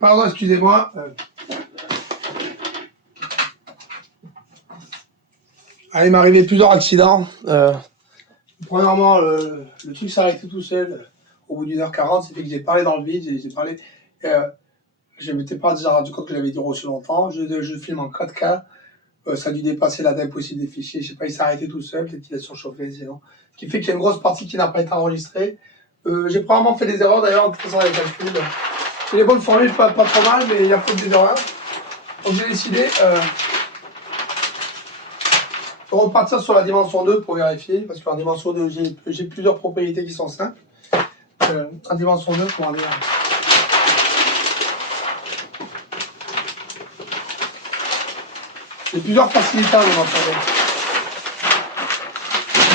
Pardon, excusez-moi. Il m'est arrivé plusieurs accidents. Premièrement, le truc s'est arrêté tout seul au bout d'1h40. C'est fait que j'ai parlé dans le vide. J'ai parlé. Je ne m'étais pas déjà rendu compte que j'avais duré aussi longtemps. Je filme en 4K. Ça a dû dépasser la date possible des fichiers. Je sais pas, il s'est arrêté tout seul. Peut-être qu'il a surchauffé, sinon. Ce qui fait qu'il y a une grosse partie qui n'a pas été enregistrée. J'ai probablement fait des erreurs d'ailleurs en faisant les calculs. J'ai les bonnes formules, pas trop mal, mais il y a peut-être des erreurs. Donc j'ai décidé de repartir sur la dimension 2 pour vérifier, parce qu'en dimension 2, j'ai plusieurs propriétés qui sont simples. En dimension 2, comment dire, j'ai plusieurs facilités en dimension 2.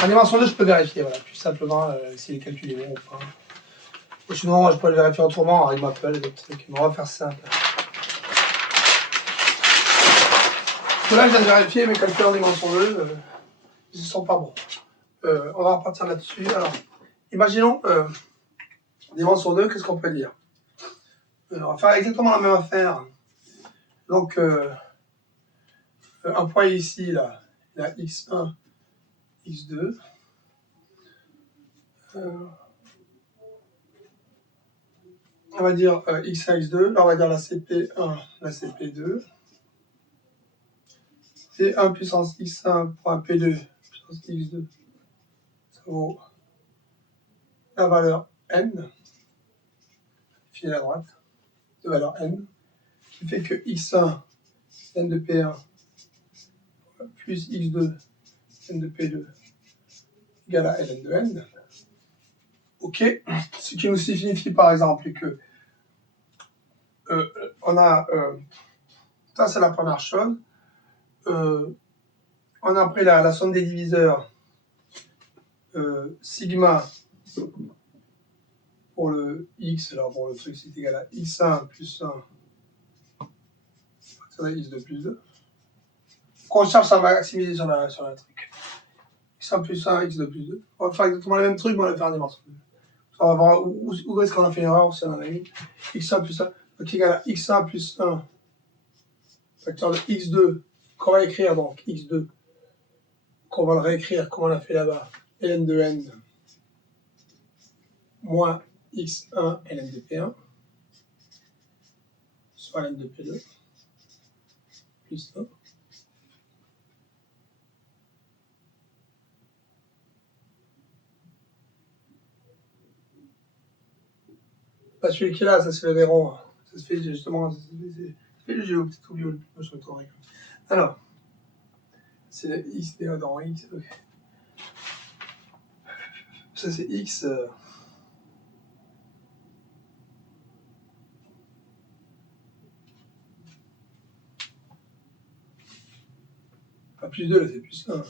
En dimension 2, je peux vérifier, voilà, plus simplement si les calculs est bon ou pas. Ou sinon, moi, je peux le vérifier autrement, avec Maple, des trucs, mais on va faire simple. Parce que là, je viens de vérifier mes calculs en dimension 2, ils ne sont pas bons. On va repartir là-dessus. Alors, imaginons, dimension 2, qu'est-ce qu'on peut dire? On va faire exactement la même affaire. Donc, un point ici, là, il y a x1, x2. On va dire x1, x2. Là, on va dire la CP1, la CP2. P1 puissance x1 point P2 puissance x2. Ça vaut la valeur n, file à droite, de valeur n, qui fait que x1, n de P1, plus x2, n de P2, égale à ln de n. Ok, ce qui nous signifie par exemple que on a, ça c'est la première chose, on a pris la somme des diviseurs sigma pour le x, alors pour le truc c'est égal à x1 plus 1, c'est x2 plus 2. Qu'on cherche à maximiser sur la truc. x1 plus 1, x2 plus 2. On va faire exactement le même truc, mais on va le faire en dimension 2. On va voir où est-ce qu'on a fait une erreur, si on en a une. x1 plus 1, donc égal à x1 plus 1, facteur de x2, qu'on va écrire donc x2, qu'on va le réécrire comme on l'a fait là-bas, ln de n, moins x1 ln de p1, soit ln de p2, plus 1. Pas celui qui est là, ça c'est le verron. Ça se fait justement, j'ai oublié le plus rhétorique. Alors, c'est le x dans x. Okay. Ça c'est x. Pas plus 2, là c'est plus 1.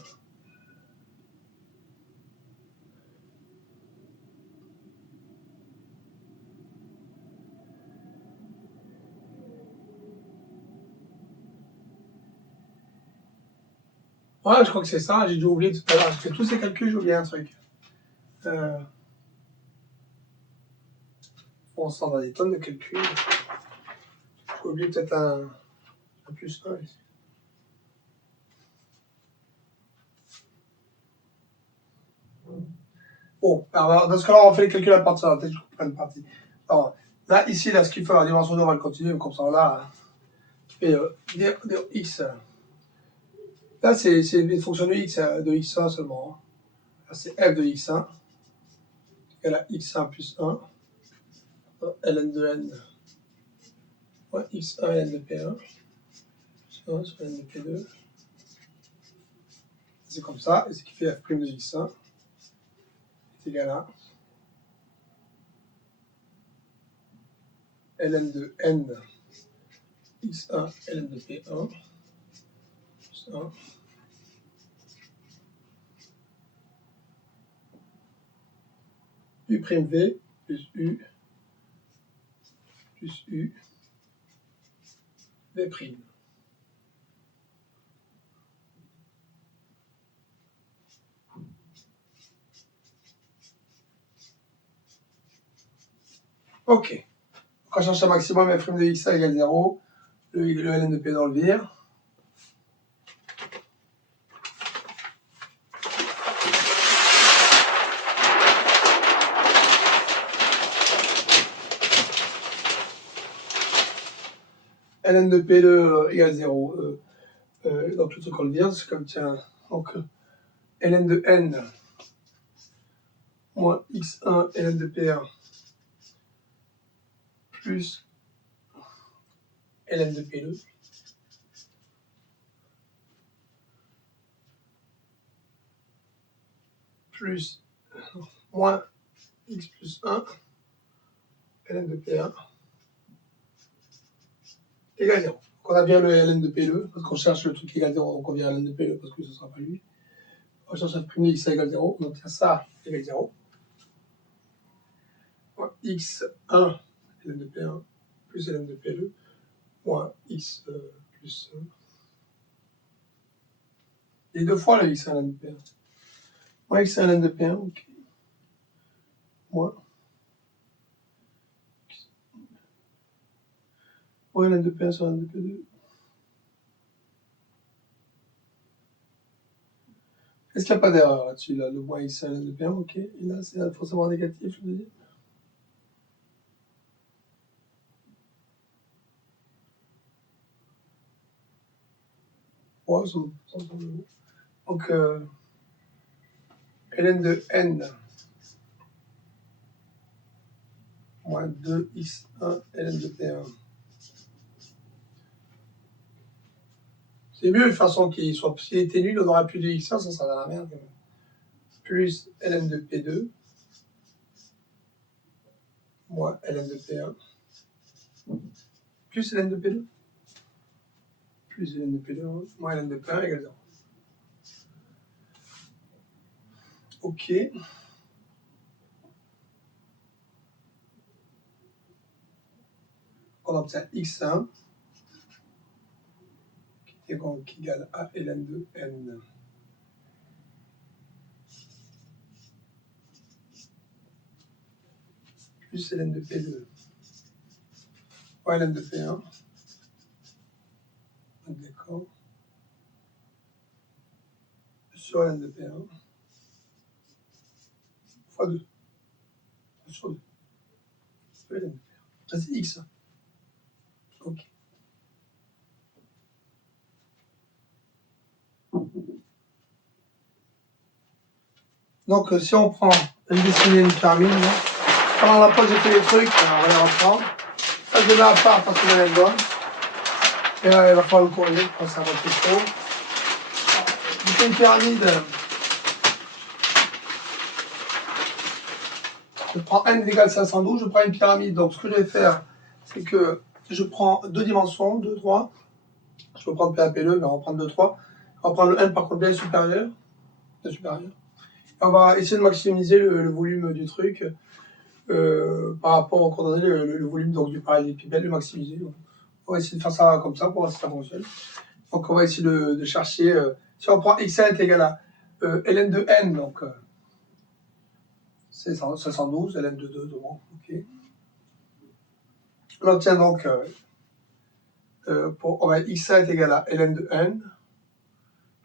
Ouais, je crois que c'est ça, j'ai dû oublier tout à l'heure. J'ai fait tous ces calculs, j'ai oublié un truc. On sent dans des tonnes de calculs. J'ai oublié peut-être un plus 1 ici. Bon, alors dans ce cas-là, on fait les calculs à partir de la tête, je comprends une partie. Alors, là, ici, là, ce qu'il faut, la dimension 2, on va le continuer, comme ça, là, et x. Là, c'est une fonction de x, de x1 seulement. Là, c'est f de x1, égale à x1 plus 1, ln de n, moins x1 ln de p1, plus 1 sur ln de p2. C'est comme ça, et ce qui fait f' de x1 est égal à ln de n, x1 ln de p1, plus 1. U' v plus u plus u v'. Ok. Quand je cherche un maximum f' de xa égale 0, le ln de p dans le vire. ln de p2 égale 0. Donc le truc on le vire, c'est comme tiens. Donc ln de n moins x1 ln de p1 plus ln de p2 plus moins x plus 1 ln de p1 égale 0. Donc on a bien le ln de p2 parce qu'on cherche le truc égale 0, donc on vient ln de p2 parce que ce ne sera pas lui. On cherche f' de x égale 0, on obtient ça égale 0. X1 ln de p1 plus ln de p2 moins x plus 1. Et deux fois le x1 ln de p1. Moins x1 ln de p1, ok. Moins ln de p1 sur ln de p2. Est-ce qu'il n'y a pas d'erreur là-dessus, là, le moins x1 ln de p1, ok. Et là, c'est forcément négatif, je veux dire. Ouais, ça me semble bon. Donc, ln de n moins 2x1 ln de p1. C'est mieux de façon qu'il soit. S'il était nul, on n'aura plus de x1, ça sera dans la merde quand même. Plus ln de p2 moins ln de p1 plus ln de p2 plus ln de p2 moins ln de p1 égale 0. Ok. On obtient x1 qui est égal à ln de n. Plus ln de p2 moins ln de p1. D'accord. Sur ln de p1 fois 2. Sur 2. Ln de p1. Ça c'est x. Ok. Donc si on prend une dessinée une pyramide, pendant la pause j'ai fait les trucs, on va les reprendre. Ça je le mets à part parce que j'en ai bonne. Et là il va falloir le corriger, je pense que ça va être trop. Je fais une pyramide. Je prends n égale 512, je prends une pyramide. Donc ce que je vais faire, c'est que je prends deux dimensions, 2, 3. Je peux prendre P1, P2, mais on va prendre 2, 3. On va prendre le n par contre bien supérieur. On va essayer de maximiser le volume du truc par rapport aux coordonnées, le volume donc, du parallélépipède, le maximiser. Donc, on va essayer de faire ça comme ça pour voir si ça fonctionne. Donc on va essayer de chercher. Si on prend x1 est égal à ln de n, donc c'est 512, ln de 2, donc ok. On obtient donc on va x1 est égal à ln de n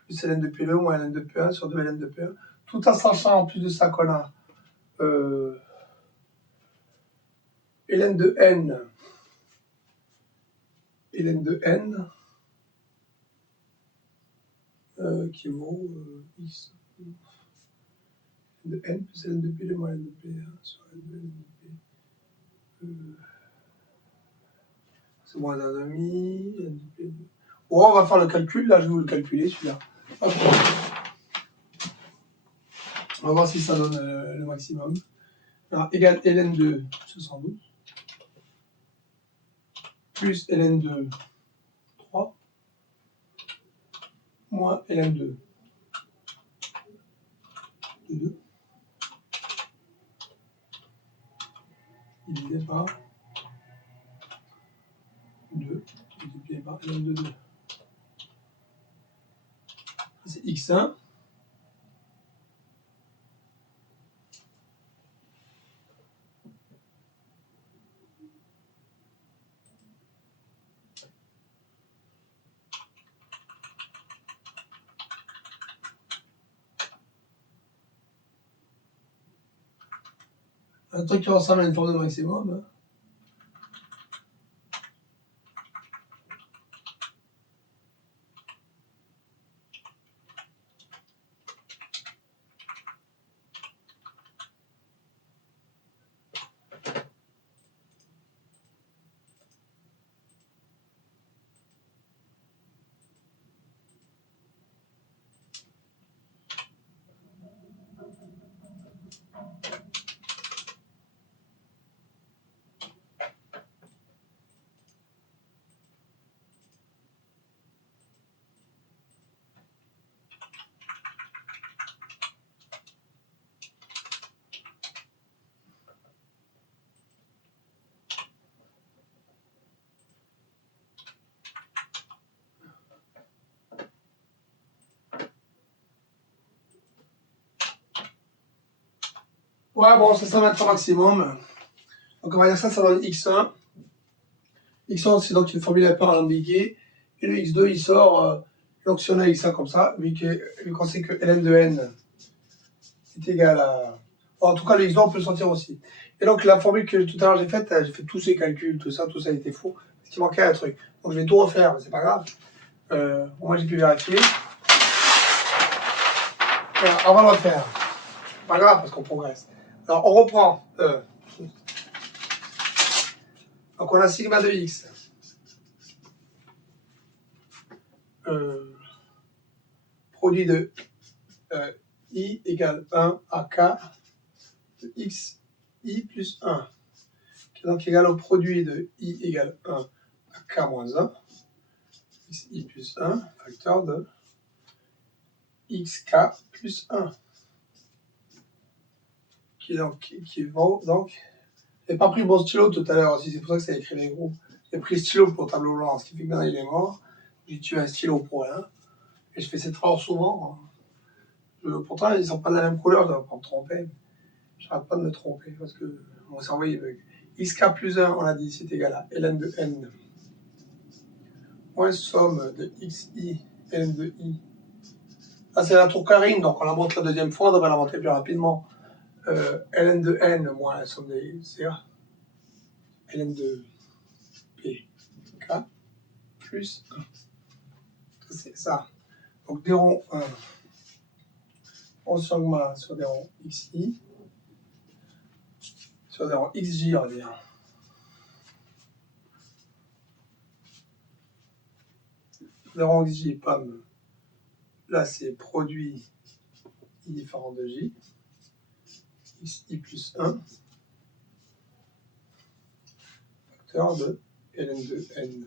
plus ln de p2 moins ln de p1 sur 2 ln de p1. Tout en sachant en plus de ça qu'on a ln de n qui vaut x de n plus ln de p2 moins ln de p1 sur ln de p. C'est moins 1,5 ln de p2. Bon, on va faire le calcul, là je vais vous le calculer celui-là. On va voir si ça donne le maximum. Alors, égal ln de 72 plus ln de 3 moins ln de 2 divisé par 2 multiplié par ln de 2. C'est x1. Un truc qui ressemble à une forme de maximum. Hein. Ouais, bon, c'est ça notre maximum. Donc on va dire ça donne x1. x1, c'est donc une formule à part alambiquée. Et le x2, il sort, donc si on a x1 comme ça, vu qu'on sait que ln de n est égal à... Bon, en tout cas, le x2, on peut le sortir aussi. Et donc la formule que tout à l'heure j'ai fait tous ces calculs, tout ça a été faux. Parce qu'il manquait un truc. Donc je vais tout refaire, mais c'est pas grave. Moi j'ai pu vérifier. Alors, on va le refaire. Pas grave, parce qu'on progresse. Alors on reprend. Donc on a sigma de x. Produit de i égale 1 à k de x i plus 1. Qui est donc égal au produit de i égale 1 à k moins 1. X i plus 1, facteur de xk plus 1. Qui vaut donc... J'ai pas pris le bon stylo tout à l'heure aussi, c'est pour ça que ça a écrit les groupes. J'ai pris le stylo pour le tableau blanc, ce qui fait que maintenant il est mort. J'ai tué un stylo pour rien. Et je fais cette erreur souvent. Pourtant, ils ne sont pas de la même couleur, je ne dois pas me tromper. Je n'arrête pas de me tromper parce que mon cerveau il bug. xk plus 1, on a dit, c'est égal à ln de n moins somme de xi ln de i. Là, c'est la tour carine, donc on la monte la deuxième fois, on devrait la monter plus rapidement. Ln de n moins la somme des CA. Ln de pk plus 1. C'est ça. Donc des ronds 1. On s'augmente sur des ronds xi. Sur des ronds xj, on va dire. Des ronds xj, pomme. Là, c'est produit i différent de j. xi plus 1. Facteur de ln de n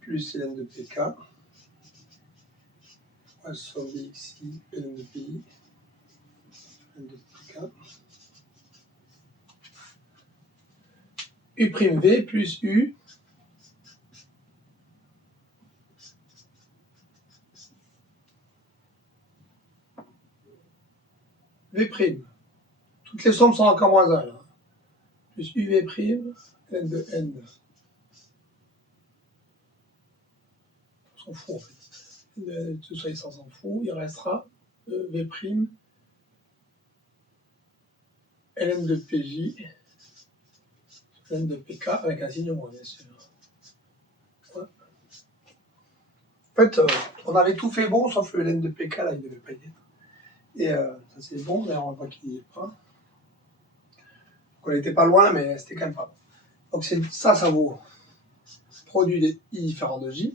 plus ln de pk. La somme de xi, ln de pi, ln de pk. u'v plus u v'. Toutes les sommes sont encore moins 1. Là. Plus uv', ln de n. On s'en fout en fait. Tout ça, il s'en fout. Il restera v', ln de pj, ln de pk avec un signe moins, bien sûr. Ouais. En fait, on avait tout fait bon, sauf le ln de pk, là, il ne devait pas y être. Et ça c'est bon, d'ailleurs on voit qu'il n'y est pas. On n'était pas loin, mais c'était quand même pas bon. Donc ça vaut produit de i différent de j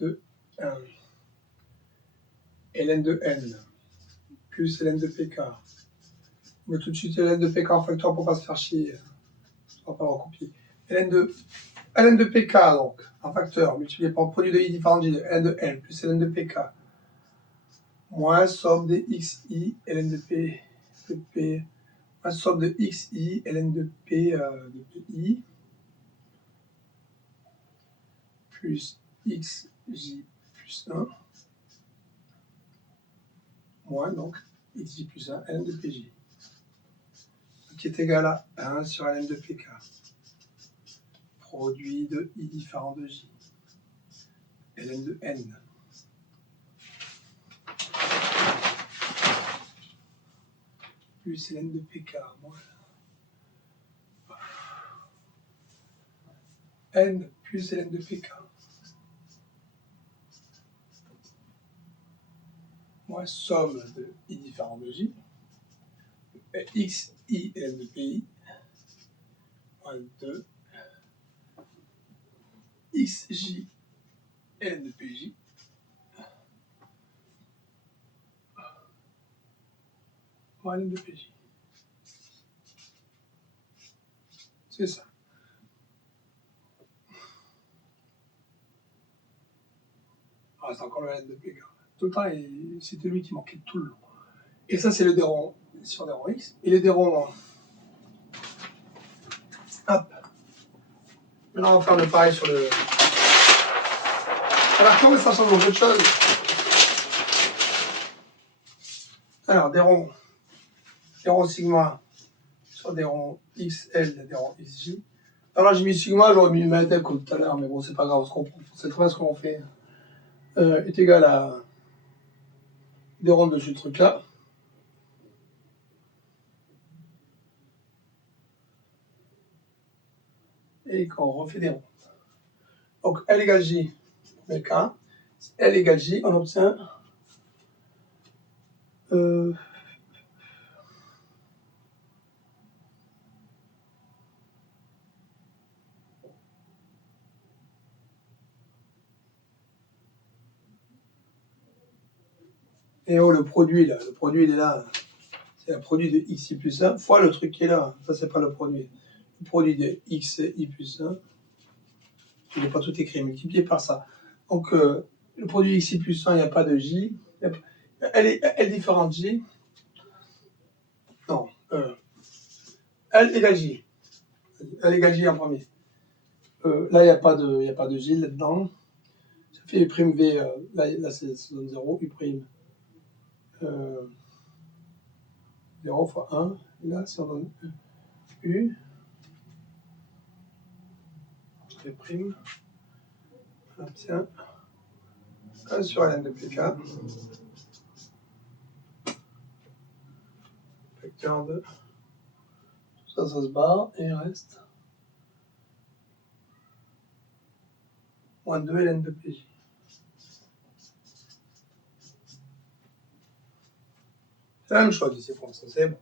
de ln de n plus ln de pk. On met tout de suite ln de pk en facteur pour ne pas se faire chier. On va pas le recopier. ln de pk donc en facteur multiplié par produit de i différent de j de n de n plus ln de pk moins somme de xi ln de p moins somme de xi ln de p de pi plus xj plus 1 moins donc xj plus 1 ln de pj qui est égal à 1 sur ln de pk produit de i différent de j ln de n. plus ln de pk moins n plus ln de pk moins somme de i différent de j, x, i, ln de pi, moins 2, x, j, ln de pj, moins ln de pj. C'est ça. Ah, c'est encore le ln de pk. Tout le temps, c'était lui qui manquait tout le long. Et ça, c'est le déron sur déron x. Et le déron... Hop. Maintenant, on va faire le pareil sur le... Alors, comment ça change beaucoup de choses? Alors, déron sigma sur déron xl, déron xj. Alors là, j'ai mis sigma, j'aurais mis ma tête comme tout à l'heure, mais bon, c'est pas grave, on se comprend. C'est très bien ce qu'on fait. Est égal à déron de ce truc-là. Et quand on refait des ronds. Donc, L égale J, premier cas. L égale J, on obtient et oh, le produit, là, il est là. C'est le produit de xi plus 1 fois le truc qui est là. Ça, c'est pas le produit. Le produit de xi plus 1, je n'ai pas tout écrit, multiplié par ça. Donc, le produit xi plus 1, il n'y a pas de j. L différente j. Non. L égale j. L égale j en premier. Là, il n'y a pas de j là-dedans. Ça fait U', V. Là c'est donne 0. U'. 0 fois 1. Et là, si on donne U. V'. On obtient 1 sur ln de pk. Vecteur de... Ça se barre et il reste moins 2 ln de pj. C'est la même chose ici pour ça, c'est bon.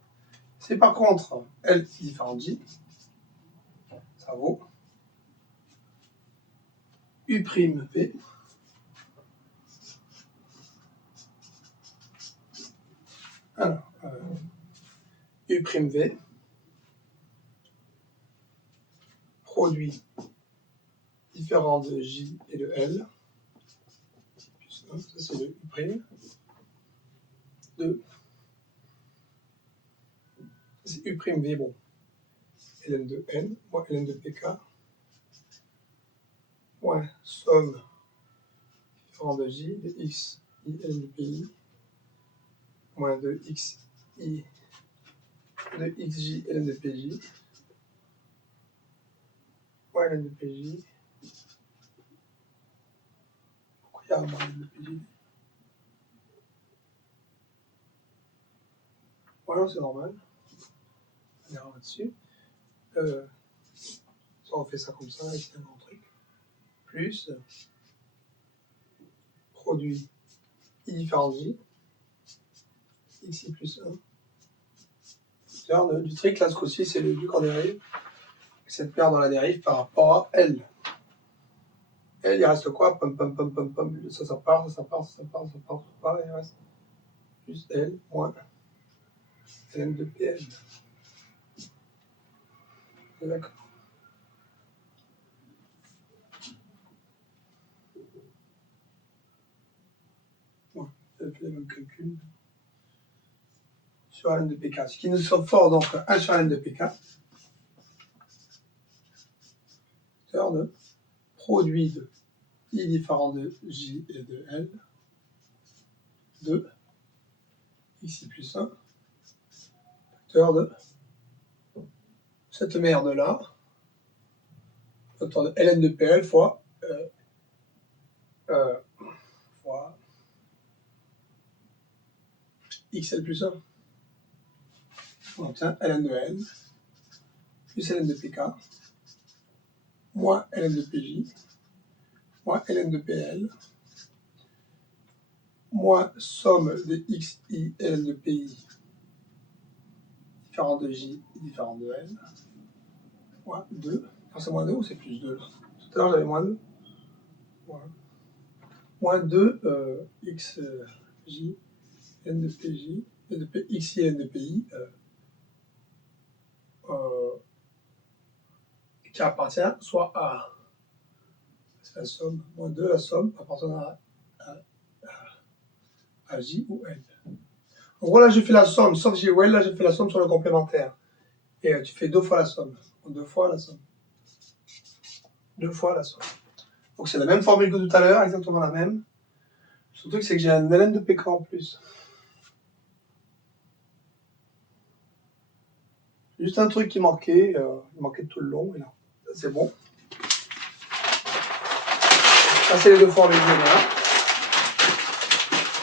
C'est par contre L qui différent J, ça vaut U'V. Alors, U'V, produit différent de J et de L, ça c'est le U', de, c'est U'V, bon, ln de N, moins ln de pk, moins somme différent de J, de x, i, ln de pi, moins de x, i, de xj, ln de pj, moins ln de pj. Pourquoi il y a un moins ln de pj? Voilà, c'est normal. On ira là-dessus. Ça, on fait ça comme ça, c'est un grand truc. Plus produit i différent j, xi plus 1. Du trick, là, ce coup-ci, c'est le duc en dérive. Cette paire dans la dérive par rapport à L. L, il reste quoi? Pom, pom, pom, pom, pom. Ça part, ça part, ça part, ça part, ça part. Il reste juste L moins ln de PL. D'accord. Ouais, ça fait le même calcul sur ln de PK. Ce qui nous sort fort, donc 1 sur ln de PK. De produit de i différent de j et de l, de xi plus 1, facteur de cette merde-là, facteur de ln de pl fois xl plus 1. on obtient ln de n plus ln de pk moins ln de pj moins ln de pl moins somme de xi ln de pi différent de j différent de n moins 2. Enfin, c'est moins 2 ou c'est plus 2 là? Tout à l'heure j'avais moins 2. Moins 2 xj n de pj n de p, xi n de pi qui appartient soit à, c'est la somme, moins 2 la somme appartenant à j ou n. En gros là j'ai fait la somme, sauf j ou n, là j'ai fait la somme sur le complémentaire. Et tu fais 2 fois la somme. 2 fois la somme. 2 fois la somme. Donc c'est la même formule que tout à l'heure, exactement la même. Surtout que c'est que j'ai un ln de pk en plus. Juste un truc qui manquait, il manquait tout le long, et là, c'est bon. Ça c'est les 2 formules générales.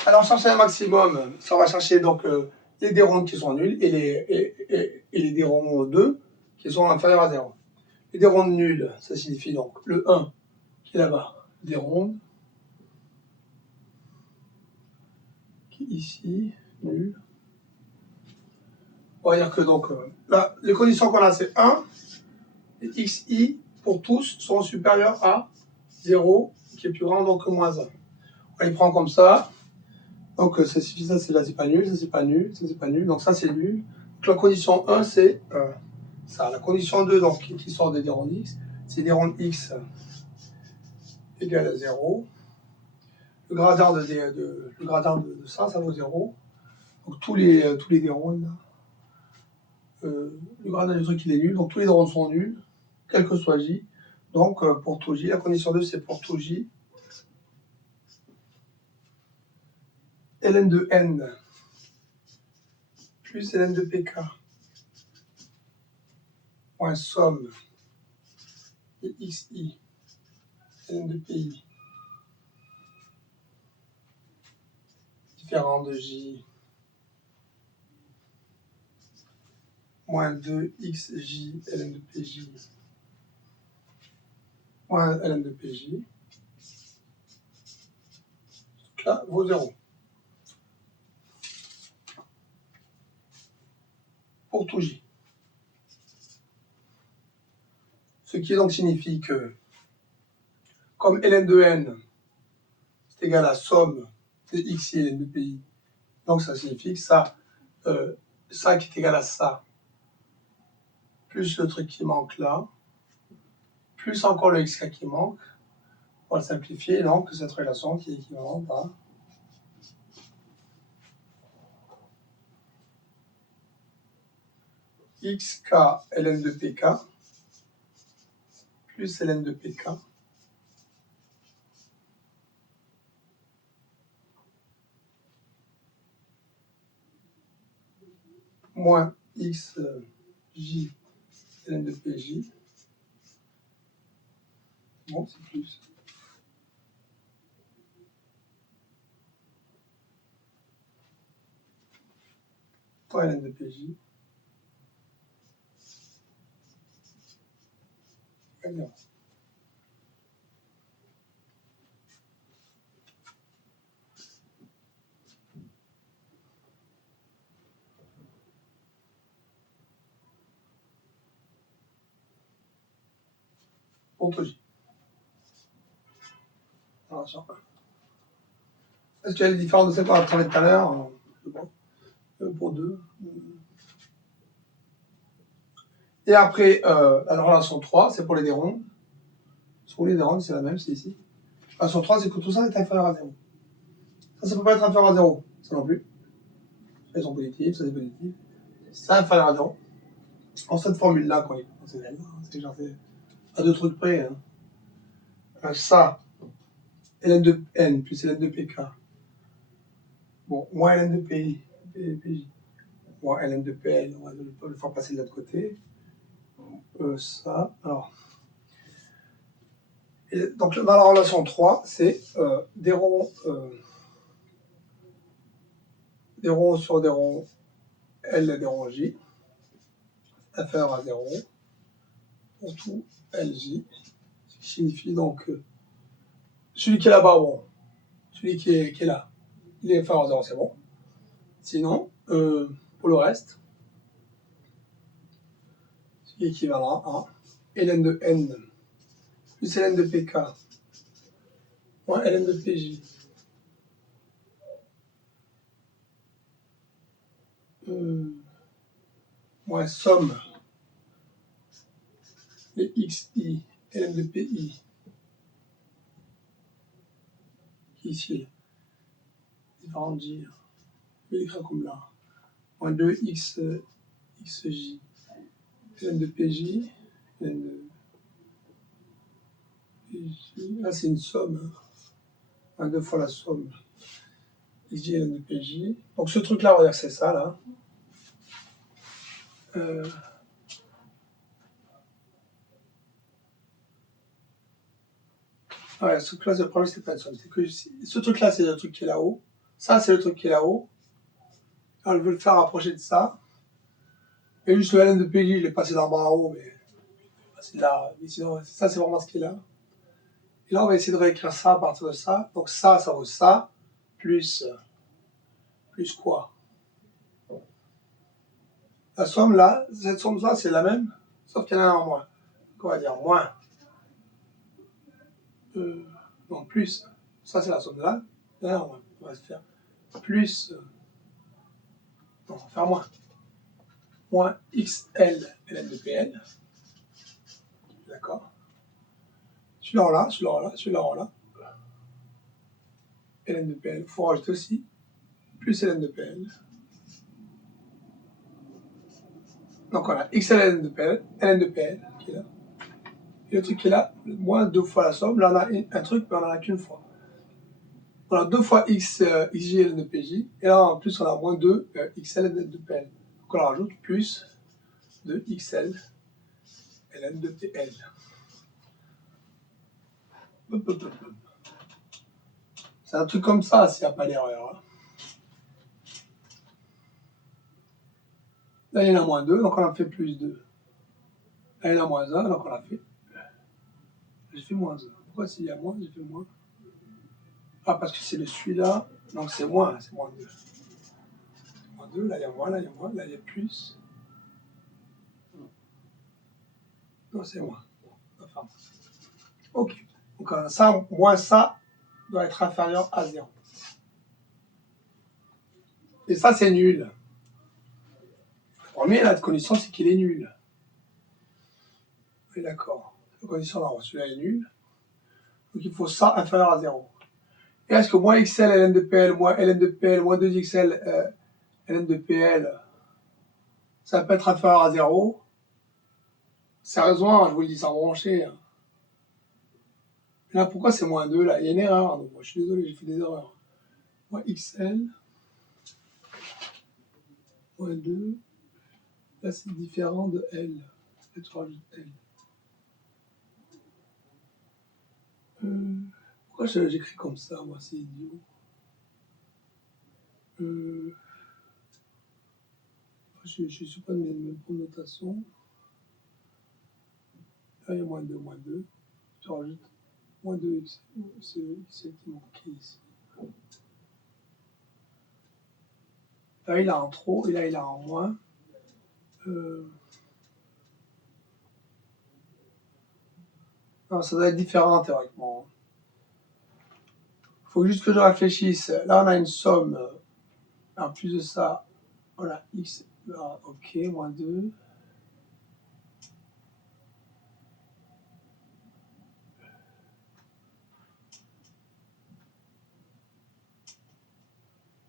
Alors chercher un maximum, ça on va chercher donc les dérondes qui sont nuls et les déronds 2 qui sont inférieurs à 0. Les dérondes nuls, ça signifie donc le 1 qui est là-bas, déronde, qui est ici, nul. On va dire que donc, là, les conditions qu'on a, c'est 1, et xi pour tous sont supérieurs à 0, qui est plus grand donc que moins 1. On les prend comme ça. Donc ça suffit, ça c'est pas nul, ça c'est pas nul, ça c'est pas nul, donc ça c'est nul. Donc la condition 1 c'est ça. La condition 2 donc, qui sort des dérondes x, c'est déronde x égale à 0. Le gradient de ça vaut 0. Donc tous les dérondes là. Le gradient du truc il est nul, donc tous les dérondes sont nuls, quel que soit j. Donc pour tout j, la condition 2 c'est pour tout j. ln de n plus ln de pk moins somme de xi ln de pi différent de j moins 2xj ln de pj moins ln de pj. Donc là vaut 0. Pour tout j. Ce qui donc signifie que, comme ln de n c'est égal à somme de xi ln de pi, donc ça signifie que ça qui est égal à ça, plus le truc qui manque là, plus encore le xk qui manque, on va le simplifier, donc cette relation qui est équivalente à xk ln de pk plus ln de pk moins xj ln de pj. Bon, c'est plus. Fois ln de pj. Bien. Ontologie. Est-ce qu'il y a les différences de celles qu'on a travaillé tout à l'heure? Pour 2. Et après, la relation 3, c'est pour les dérondes. Sur les dérondes, c'est la même, c'est ici. La relation 3, c'est que tout ça est inférieur à 0. Ça peut pas être inférieur à 0. Ça non plus. Ça, ils sont positifs, ça c'est positif. Ça est inférieur à 0. En cette formule-là, quoi, c'est genre à 2 trucs près. Hein. Ça, ln de n plus ln de pk. Bon, moins ln de pj. Moins ln de pl, on va le faire passer de l'autre côté. Ça, alors. Et donc dans la relation 3, c'est des ronds sur des ronds L des ronds J. inférieur à 0 pour tout LJ, ce qui signifie donc celui qui est là-bas, bon, celui qui est là, il est inférieur à 0, c'est bon. Sinon, pour le reste, c'est équivalent à ln de n plus ln de pk moins ln de pj moins somme les xi ln de pi qui ici différentes j, je vais l'écrire comme là, moins 2x xj ln de pj ln de pj, là c'est une somme, hein, deux fois la somme xj ln de pj, donc ce truc là on va dire que c'est ça là. Ouais, ce truc-là, le problème, c'est pas une somme. C'est que ce truc-là, c'est le truc qui est là-haut. Ça, c'est le truc qui est là-haut. On veut le faire rapprocher de ça. Et juste le ln de PJ, il est passé d'en bas en haut, mais c'est là. Mais sinon, ça, c'est vraiment ce qui est là. Et là, on va essayer de réécrire ça à partir de ça. Donc ça vaut ça, plus quoi? La somme là, cette somme-là, c'est la même, sauf qu'il y en a un en moins. Donc on va dire moins. Non, plus. Ça, c'est la somme de là. Il y en a un en moins. On va se faire plus. Non, on va faire moins. Moins XL ln de PL. D'accord. Celui-là en là, celui-là en là, celui-là en là. ln de PL. Il faut rajouter aussi plus ln de PL. Donc on a XL ln de PL, ln de PL qui est là. Et le truc qui est là, moins deux fois la somme. Là on a un truc, mais on n'en a qu'une fois. On a deux fois xj ln de pj. Et là en plus on a moins 2 xl ln de PL. Donc on rajoute plus de xl ln de PL. C'est un truc comme ça s'il n'y a pas d'erreur. Hein. Là, il y en a moins 2, donc on en fait plus 2. Là, il y en a moins 1, donc on a fait. J'ai fait moins 1. Pourquoi s'il y a moins, j'ai fait moins? Ah, parce que c'est le celui-là, donc c'est moins 2. Moins 2, là il y a moins, là il y a moins, là il y a plus. Non, c'est moins. Enfin, ok. Donc ça, moins ça doit être inférieur à 0. Et ça, c'est nul. Le premier, la condition, c'est qu'il est nul. Oui, d'accord. La condition là, celui-là est nul. Donc il faut ça inférieur à 0. Et est-ce que moins XL ln de PL, moins ln de PL, moins 2XL ln de PL, ça peut être inférieur à 0? Sérieusement, je vous le dis sans brancher. Hein. Là, pourquoi c'est moins 2 là? Il y a une erreur. Donc, moi, je suis désolé, j'ai fait des erreurs. Moins XL, moins 2. Là, c'est différent de L. Peut-être je rajoute L. Pourquoi j'écris comme ça, moi, c'est idiot. Je ne suis pas de mes bonnes notations. Là, il y a moins 2, moins 2. Je rajoute moins 2 XL. C'est XL qui manquait ici. Là, il a en trop, et là, il a en moins. Non, ça doit être différent théoriquement. Il faut juste que je réfléchisse. Là, on a une somme. En plus de ça, on a x. Là, ok, moins 2.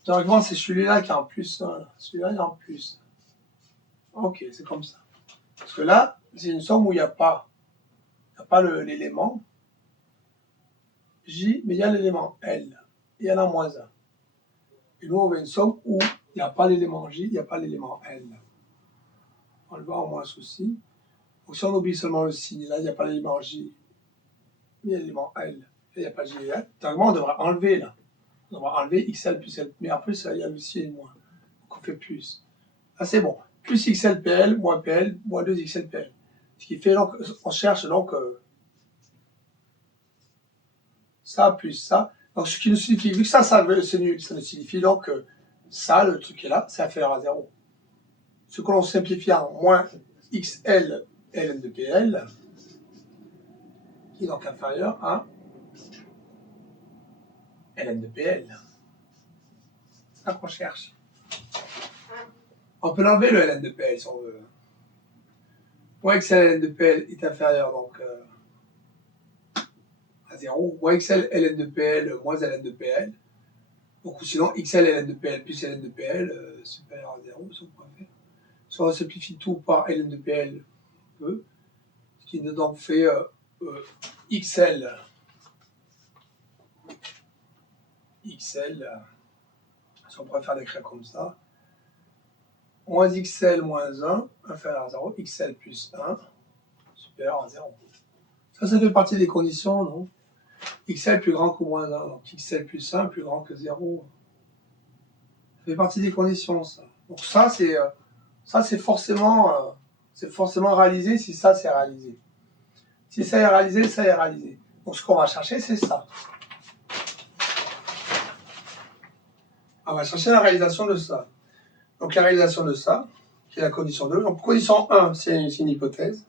Théoriquement, c'est celui-là qui est en plus 1. Celui-là, il est en plus. Ok, c'est comme ça. Parce que là, c'est une somme où il n'y a pas l'élément J, mais il y a l'élément L. Il y en a moins 1. Et nous, on veut une somme où il n'y a pas l'élément J, il n'y a pas l'élément L. On le voit en moins aussi. Donc si on oublie seulement le signe, là, il n'y a pas l'élément J, il y a l'élément L. Là, il n'y a pas J et L. Théoriquement, on devrait enlever là. On va enlever XL plus L. Mais après, il y a aussi et moins. Donc on fait plus. Là, c'est bon. plus XLPL moins PL moins 2 XLPL. Ce qui fait donc, on cherche donc ça plus ça. Donc ce qui nous signifie, vu que ça nous signifie donc que ça, le truc qui est là, c'est inférieur à 0. Ce que l'on simplifie en moins XL ln de PL, qui est donc inférieur à ln de PL. C'est ça qu'on cherche. On peut l'enlever le ln de PL si on veut. Moins XL ln de PL est inférieur donc à 0. Moins XL ln de PL moins ln de PL. Donc, ou sinon XL ln de PL plus ln de PL supérieur à 0, ça on pourrait faire. Si on simplifie tout par ln de PL, on peut. Ce qui nous donc fait XL, si on pourrait faire l'écrire comme ça, moins XL moins 1, inférieur à 0, XL plus 1, supérieur à 0. Ça fait partie des conditions, non? XL plus grand que moins 1, donc XL plus 1 plus grand que 0. Ça fait partie des conditions, ça. Donc ça, c'est forcément réalisé si ça, c'est réalisé. Si ça est réalisé, ça est réalisé. Donc ce qu'on va chercher, c'est ça. On va chercher la réalisation de ça. Donc la réalisation de ça, qui est la condition 2. Donc condition 1, c'est une hypothèse.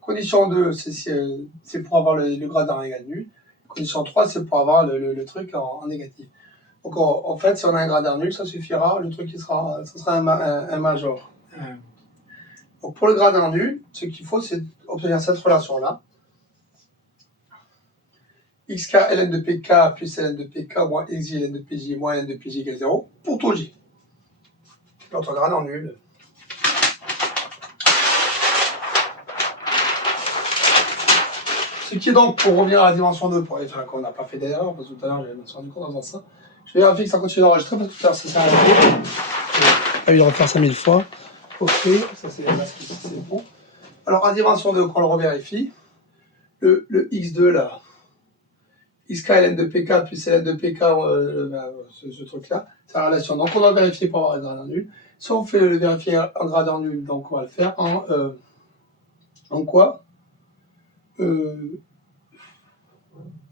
Condition 2, c'est pour avoir le gradient égal nul. Condition 3, c'est pour avoir le truc en négatif. Donc en fait, si on a un gradient nul, ça suffira. Le truc, ça sera un major. Donc pour le gradient nul, ce qu'il faut, c'est obtenir cette relation-là. xk ln de pk plus ln de pk moins xj ln de pj moins ln de pj égale 0 pour tout j. Notre gradient nul. Ce qui est donc, pour revenir à la dimension 2, pour faire qu'on n'a pas fait d'erreur, parce que tout à l'heure, je me suis rendu compte en faisant ça. Je vais vérifier que ça continue d'enregistrer, parce que tout à l'heure, ça s'est arrêté. J'ai pas eu de refaire 5000 fois. Ok, ça c'est la masse qui c'est bon. Alors, à dimension 2, qu'on le revérifie, le x2 là, xk ln de pk plus ln de pk, ce truc-là, c'est la relation. Donc, on doit vérifier pour avoir un gradient nul. Si on fait le vérifier en gradient nul, donc on va le faire en quoi on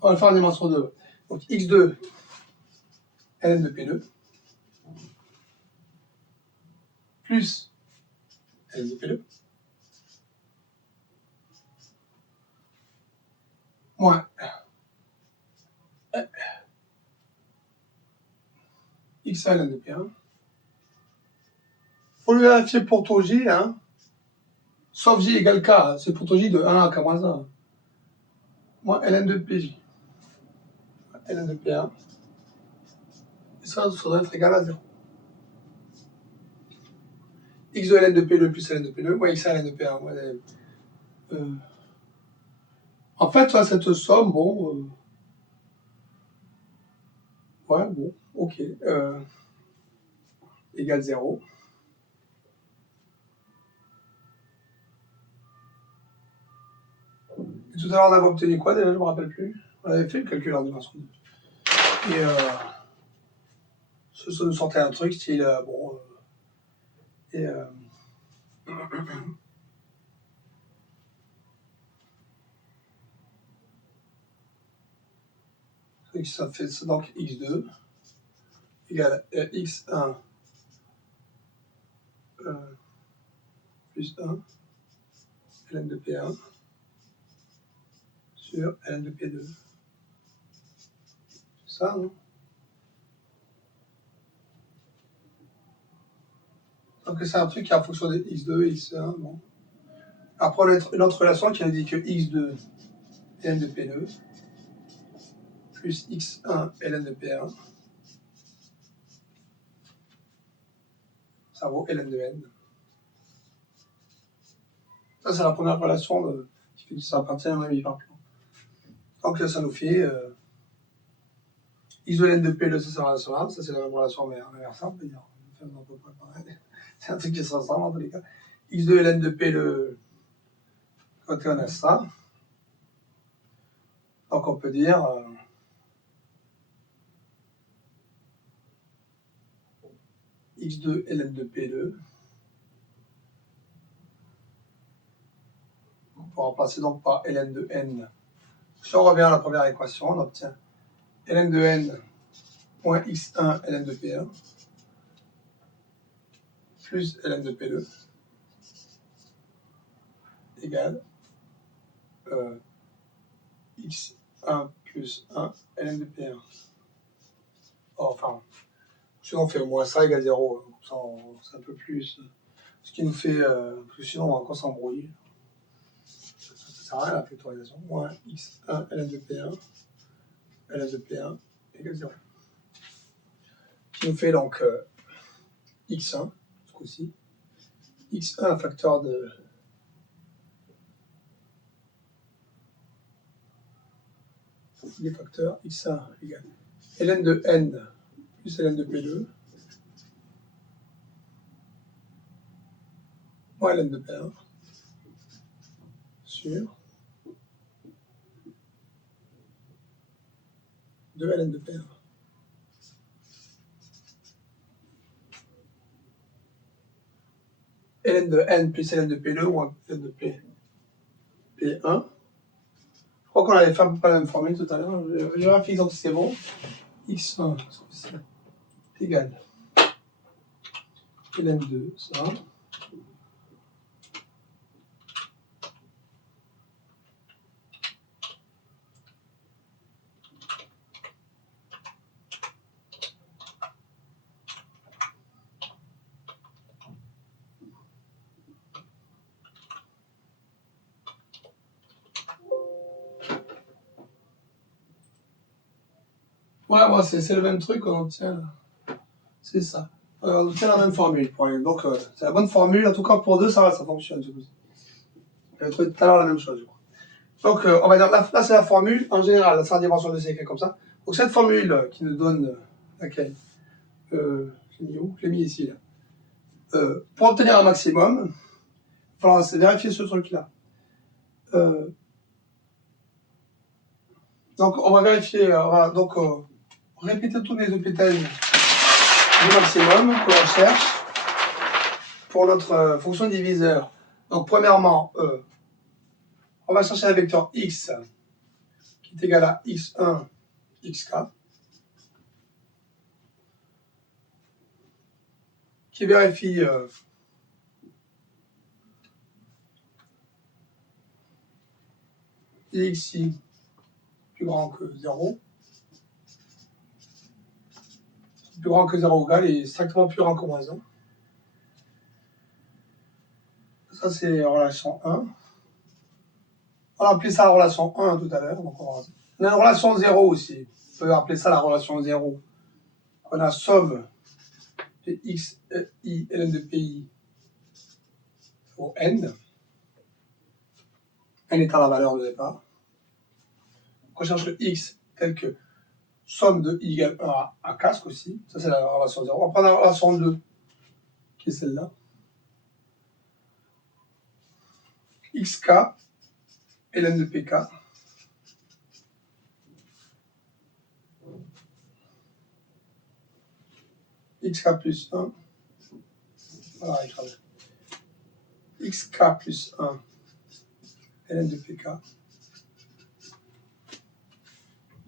va le faire en dimension 2. Donc, x2 ln de P2 plus ln de P2 moins x ln de P1. Pour le vérifier pour taux J, hein, sauf J égale K, c'est pour taux J de 1 à K moins 1. Moins ln de PJ. ln de P1. Et ça doit être égal à 0. x de ln de P2 plus ln de P2, moins x ln de P1. En fait, cette somme, bon... ouais, bon, ok. Égale 0. Et tout à l'heure, on avait obtenu quoi déjà? Je ne me rappelle plus. On avait fait le calcul en dimension 2. Et ça nous sortait un truc style... bon... et... ça fait donc x2 égale x1 plus 1 ln de P1 sur ln de P2. C'est ça, non? Donc c'est un truc qui est en fonction de x2 et x1. Bon. Après, on a une autre relation qui nous dit que x2 ln de P2 plus x1 ln de P1, ça vaut ln de n. Ça, c'est la première relation qui fait que ça appartient à un ami par plan. Donc là, ça nous fait x de ln de P2, c'est cette relation-là. Ça, c'est la même relation, mais en inversant, on peut dire. C'est un truc qui se ressemble en tous les cas. x de ln de P2, côté on a ça. Donc on peut dire x2 ln de P2 peut remplacer donc par ln de n. Si on revient à la première équation, on obtient ln de n moins x1 ln de p1 plus ln de p2 égale x1 plus 1 ln de p1. Enfin, si on fait au moins ça égale 0, comme ça c'est un peu plus. Ce qui nous fait, parce que sinon on va encore s'embrouiller. Ça ne sert à rien la factorisation. Moins x1 ln de p1 ln de p1 égale 0. Ce qui nous fait donc x1, ce coup-ci, x1 facteur de des facteurs x1 égale ln de n plus ln de p2 moins ln de p1 sur 2 ln de p1. ln de n plus ln de p2 moins ln de p1. Je crois qu'on avait fait un peu la même formule tout à l'heure. Je vérifie donc si c'est bon. x1 est égal ln2, ça. Ouais, c'est le même truc qu'on obtient là. C'est ça. On obtient la même formule. Donc, c'est la bonne formule. En tout cas, pour 2, ça fonctionne. J'avais trouvé tout à l'heure la même chose. Donc, on va dire, là c'est la formule. En général, c'est la dimension de C comme ça. Donc, cette formule qui nous donne laquelle je l'ai mis ici. Là. Pour obtenir un maximum, il faudra vérifier ce truc-là. Donc, on va vérifier, on va donc répéter tous les hypothèses du maximum que l'on cherche pour notre fonction diviseur. Donc, premièrement, on va chercher un vecteur x qui est égal à x1, xk, qui vérifie xi plus grand que 0, plus grand que 0 égal et strictement plus grand que moins 1. Ça, c'est relation 1. On a appelé ça la relation 1 tout à l'heure. On a une relation 0 aussi. On peut appeler ça la relation 0. On a somme de x, i, ln de pi au n. N étant la valeur de départ. On cherche le x tel que somme de i égale 1 à casque aussi. Ça, c'est la relation 0. On va prendre la relation 2, qui est celle-là. xk, ln de pk. xk plus 1. Voilà, xk plus 1, ln de pk.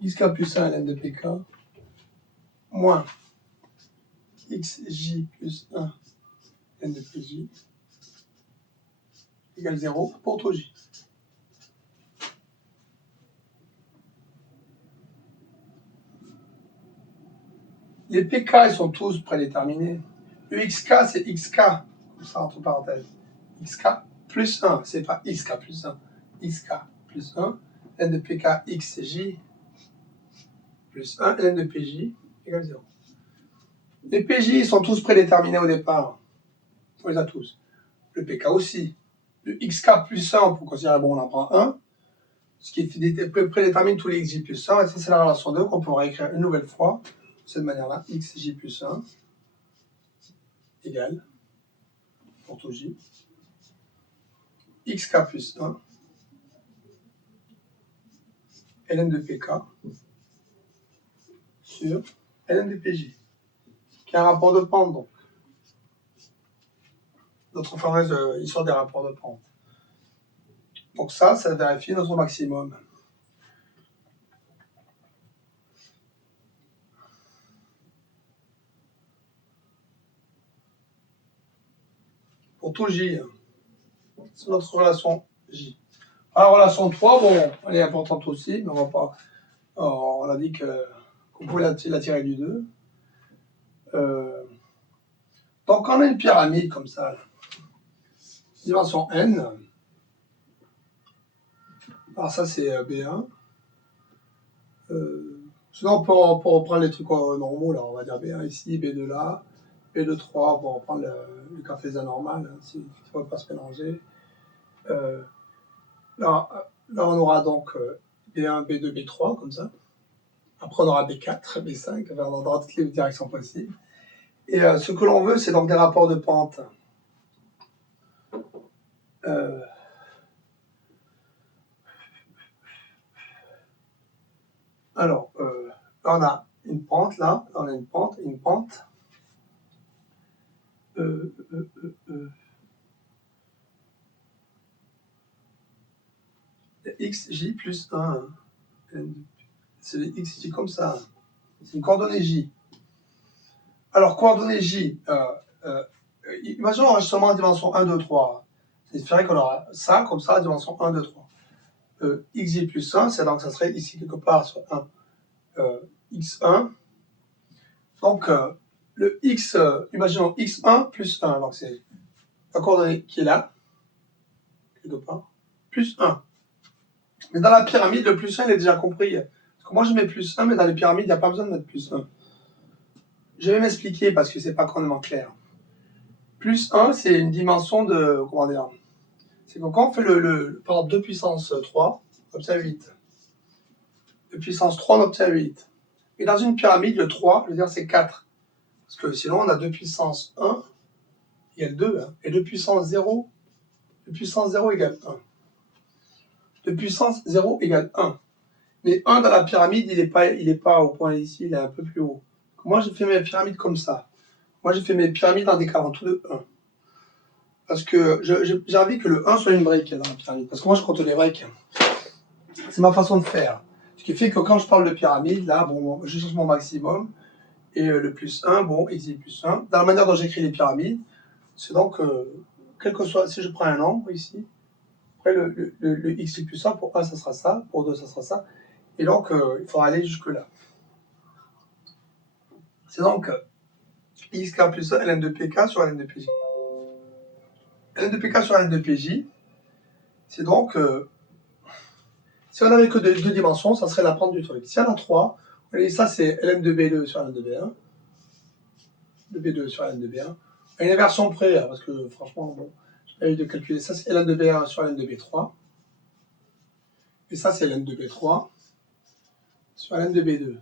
xk plus 1 ln de pk moins xj plus 1 ln de pj égale 0 pour tout j. Les pk, ils sont tous prédéterminés. Le xk, c'est xk, comme ça, entre parenthèses. xk plus 1, c'est pas xk plus 1. xk plus 1, ln de pk xj plus 1, ln de pj égale 0. Les pj, ils sont tous prédéterminés au départ. On les a tous. Le pk aussi. Le xk plus 1, on peut considérer, bon, on en prend 1. Ce qui prédétermine tous les xj plus 1. Et ça, c'est la relation 2 qu'on pourrait écrire une nouvelle fois. De cette manière-là, xj plus 1 égale, pour tout j, xk plus 1 ln de pk sur ln de pj, qui est un rapport de pente, donc. Notre fameuse histoire des rapports de pente. Donc ça vérifie notre maximum. Pour tout J, c'est notre relation J. La relation 3, bon, elle est importante aussi, mais on va pas. On a dit qu'on pouvait la tirer du 2. Donc on a une pyramide comme ça, là. Dimension n. Alors ça c'est B1. Sinon on peut reprendre les trucs normaux, là, on va dire B1 ici, B2 là, B2 3, on va reprendre le cartésien normal, hein, si on ne va pas se mélanger. Là on aura donc B1, B2, B3 comme ça. Après on aura B4, B5, enfin, on aura toutes les directions possibles. Et ce que l'on veut, c'est donc des rapports de pente. Alors, là, on a une pente, là, on a une pente. XJ plus 1. C'est les XJ comme ça. C'est une coordonnée J. Alors, coordonnée J, imaginons enregistrement en dimension 1, 2, 3. C'est vrai qu'on aura ça, comme ça, dimension 1, 2, 3. XJ plus 1, c'est donc ça serait ici quelque part sur 1. X1. Donc, le X, imaginons X1 plus 1. Donc, c'est la coordonnée qui est là, quelque part, plus 1. Mais dans la pyramide, le plus 1, il est déjà compris. Parce que moi, je mets plus 1, mais dans les pyramides, il n'y a pas besoin de mettre plus 1. Je vais m'expliquer parce que c'est pas complètement clair. Plus 1, c'est une dimension de, comment dire, c'est que quand on fait par exemple 2 puissance 3, on obtient 8. 2 puissance 3, on obtient 8. Et dans une pyramide, le 3, je veux dire, c'est 4. Parce que sinon, on a 2 puissance 1 égale 2, hein, et 2 puissance 0, 2 puissance 0 égale 1. 2 puissance 0 égale 1. Mais 1 dans la pyramide, il est pas au point ici, il est un peu plus haut. Moi, j'ai fait mes pyramides comme ça. Moi, j'ai fait mes pyramides en décalant tout de 1. Parce que j'ai envie que le 1 soit une brique dans la pyramide. Parce que moi, je compte les briques. C'est ma façon de faire. Ce qui fait que quand je parle de pyramide, là, bon, je cherche mon maximum. Et le plus 1, bon, x plus 1. Dans la manière dont j'écris les pyramides, c'est donc, quel que soit, si je prends un nombre ici, après le x plus 1, pour 1, ça sera ça, pour 2, ça sera ça. Et donc, il faudra aller jusque-là. C'est donc xk plus 1 ln de pk sur ln de pj. ln de pk sur ln de pj, c'est donc, si on n'avait que deux dimensions, ça serait la pente du truc. Si on a 3, et ça c'est ln de b2 sur ln de b1, de b2 sur ln de b1, à une inversion près, parce que franchement, bon, j'ai pas eu de calculer, ça c'est ln de b1 sur ln de b3, et ça c'est ln de b3 sur ln de b2.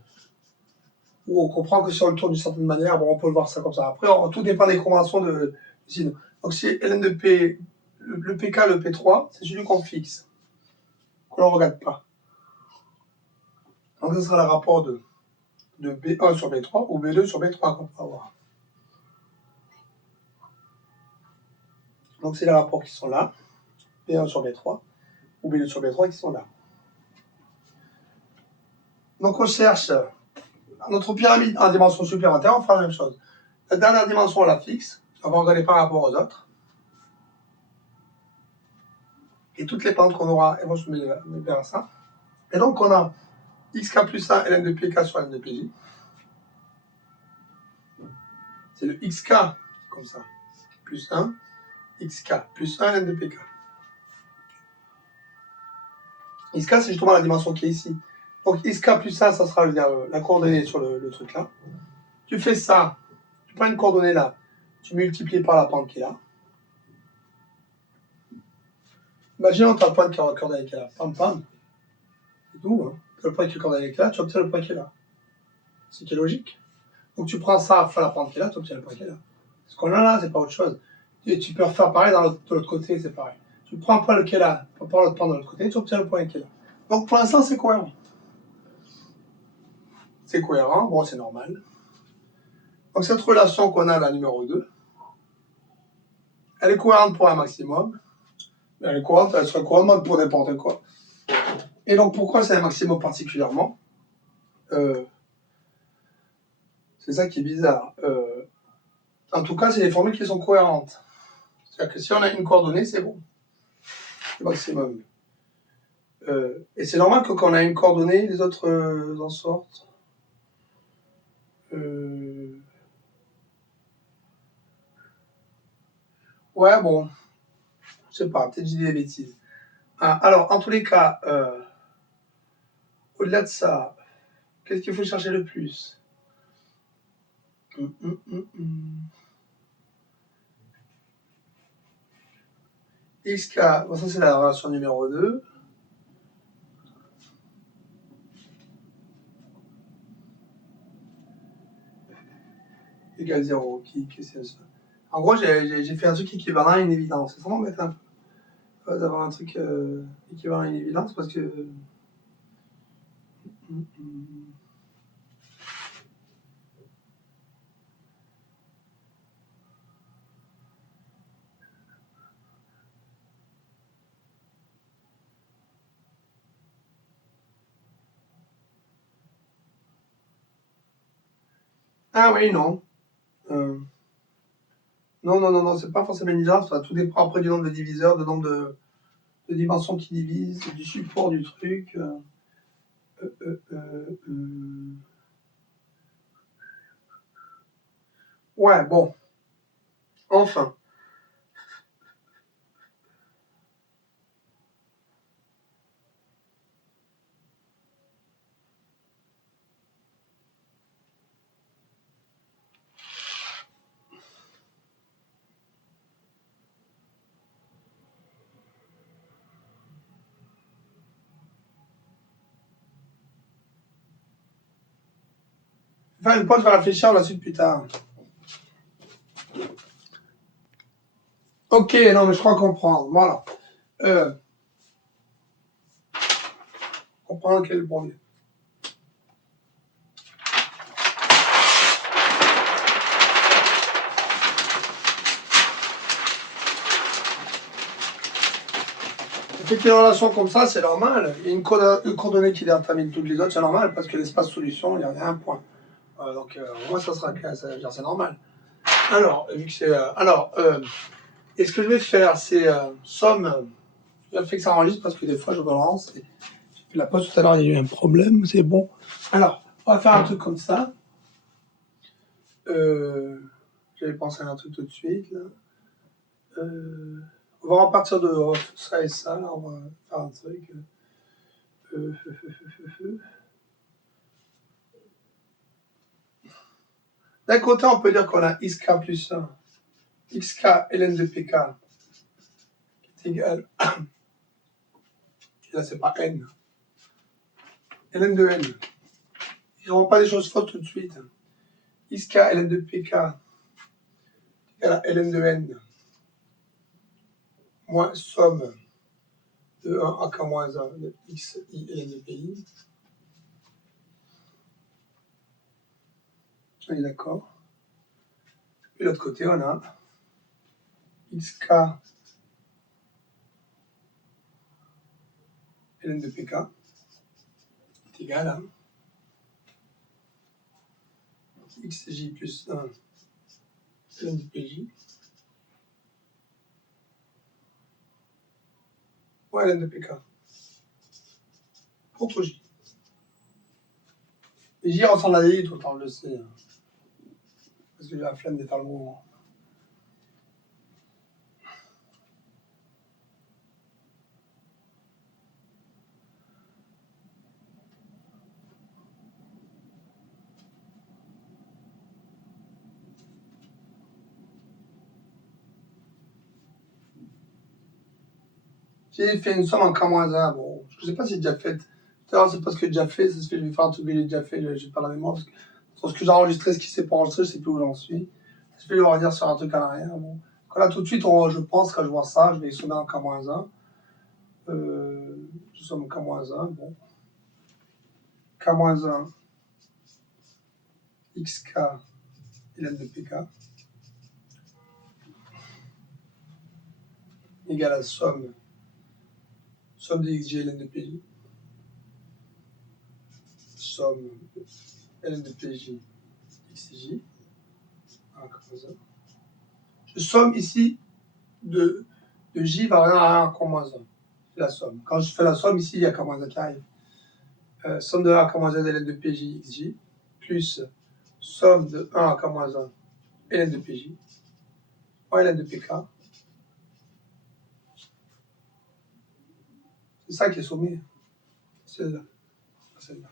Où on comprend que si on le tourne d'une certaine manière, bon, on peut le voir ça comme ça. Après, tout dépend des conventions de sinon. Donc si ln de p, le pk, le p3, c'est celui qu'on fixe, qu'on ne regarde pas. Donc ce sera le rapport de B1 sur B3 ou B2 sur B3 qu'on va avoir. Donc c'est les rapports qui sont là, B1 sur B3 ou B2 sur B3 qui sont là. Donc on cherche notre pyramide en dimension supplémentaire, on fera la même chose. La dernière dimension, on la fixe, on va regarder par rapport aux autres. Et toutes les pentes qu'on aura, elles vont se mettre vers ça. Et donc on a xk plus 1 ln de pk sur ln de pj. C'est le xk, comme ça, plus 1, xk plus 1 ln de pk. xk, c'est justement la dimension qui est ici. Donc xk plus 1, ça sera la coordonnée sur le truc là. Tu fais ça, tu prends une coordonnée là, tu multiplies par la pente qui est là. Imaginons que tu as le point de coordonnée qui est là, pam pam. C'est tout, hein. Le point qui est coordonné qui est là, tu obtiens le point qui est là. C'est qui est logique. Donc tu prends ça, fois la pente qui est là, tu obtiens le point qui est là. Ce qu'on a là, c'est pas autre chose. Et tu peux refaire pareil de l'autre côté, c'est pareil. Tu prends un point qui est là, tu prends l'autre point de l'autre côté, tu obtiens le point qui est là. Donc pour l'instant, c'est cohérent. C'est cohérent, bon, c'est normal. Donc cette relation qu'on a, la numéro 2, elle est cohérente pour un maximum. Elle est courante, elle serait couramment pour n'importe quoi. Et donc pourquoi c'est un maximum particulièrement C'est ça qui est bizarre. En tout cas, c'est les formules qui sont cohérentes. C'est-à-dire que si on a une coordonnée, c'est bon. Le maximum. Et c'est normal que quand on a une coordonnée, les autres en sortent. Ouais, bon. Je sais pas, peut-être j'ai dit des bêtises. Alors, en tous les cas, au-delà de ça, qu'est-ce qu'il faut chercher le plus XK, bon, ça c'est la relation numéro 2. Égale 0. Qu'est-ce que c'est ça? En gros, j'ai fait un truc équivalent à une évidence. C'est vraiment m'embête un peu d'avoir un truc équivalent à une évidence parce que. Ah oui, non. Non, c'est pas forcément une évidence. Ça tout dépend après du nombre de diviseurs, du nombre de dimensions qui divisent, du support du truc. Ouais, bon. Enfin. Faire une pause, je vais réfléchir à la suite plus tard. Ok, non, mais je crois comprendre. Voilà. Comprendre quel est le premier. Fait une relation comme ça, c'est normal. Il y a une coordonnée qui détermine toutes les autres, c'est normal, parce que l'espace solution, il y a un point. Donc, moi, ça sera c'est normal. Alors, vu que c'est. Et ce que je vais faire, c'est somme. Je fais que ça enregistre parce que des fois, je relance. J'ai fait la pause tout à l'heure, il y a eu un problème, c'est bon. Alors, on va faire un truc comme ça. J'avais pensé à un truc tout de suite, là. On va repartir de ça et ça, là, on va faire un truc. D'un côté, on peut dire qu'on a xk plus 1, xk ln de pk, qui est égal, et là c'est pas n, ln de n. Ils n'auront pas des choses fausses tout de suite. xk ln de pk égale à ln de n, moins somme de 1 à k moins 1 de xi ln de pi. On est d'accord. Et de l'autre côté, on a xk ln de pk est égal à xj plus 1 ln de pj ou ln de pk. Contre j. Et j ressemble à i tout le temps, je le sais. Parce que j'ai la flemme de faire le mouvement. J'ai fait une somme en K-1. Bon, je ne sais pas si j'ai déjà fait. Tout à l'heure, c'est parce que j'ai déjà fait. Ça se fait, je vais faire un truc que j'ai déjà fait. J'ai pas la mémoire. Parce que sur ce que j'ai enregistré, ce qui s'est pas enregistré, je sais plus où j'en suis. Je vais le revenir sur un truc en arrière. Bon. Là, tout de suite, je pense, quand je vois ça, je vais sommer en K-1. Je somme K-1. Bon. K-1, XK, ln de PK, égale à somme Somme de xj ln de pj. Somme de ln de pj xj. Ah, comme ça. Je somme ici de j variant à 1 moins 1. C'est la somme. Quand je fais la somme, ici, il y a k moins 1 qui arrive. Somme de 1 à k moins 1 ln de pj xj plus somme de 1 à k moins 1 ln de pj moins ln de pk. C'est ça qui est sommé. Celle-là. Celle-là.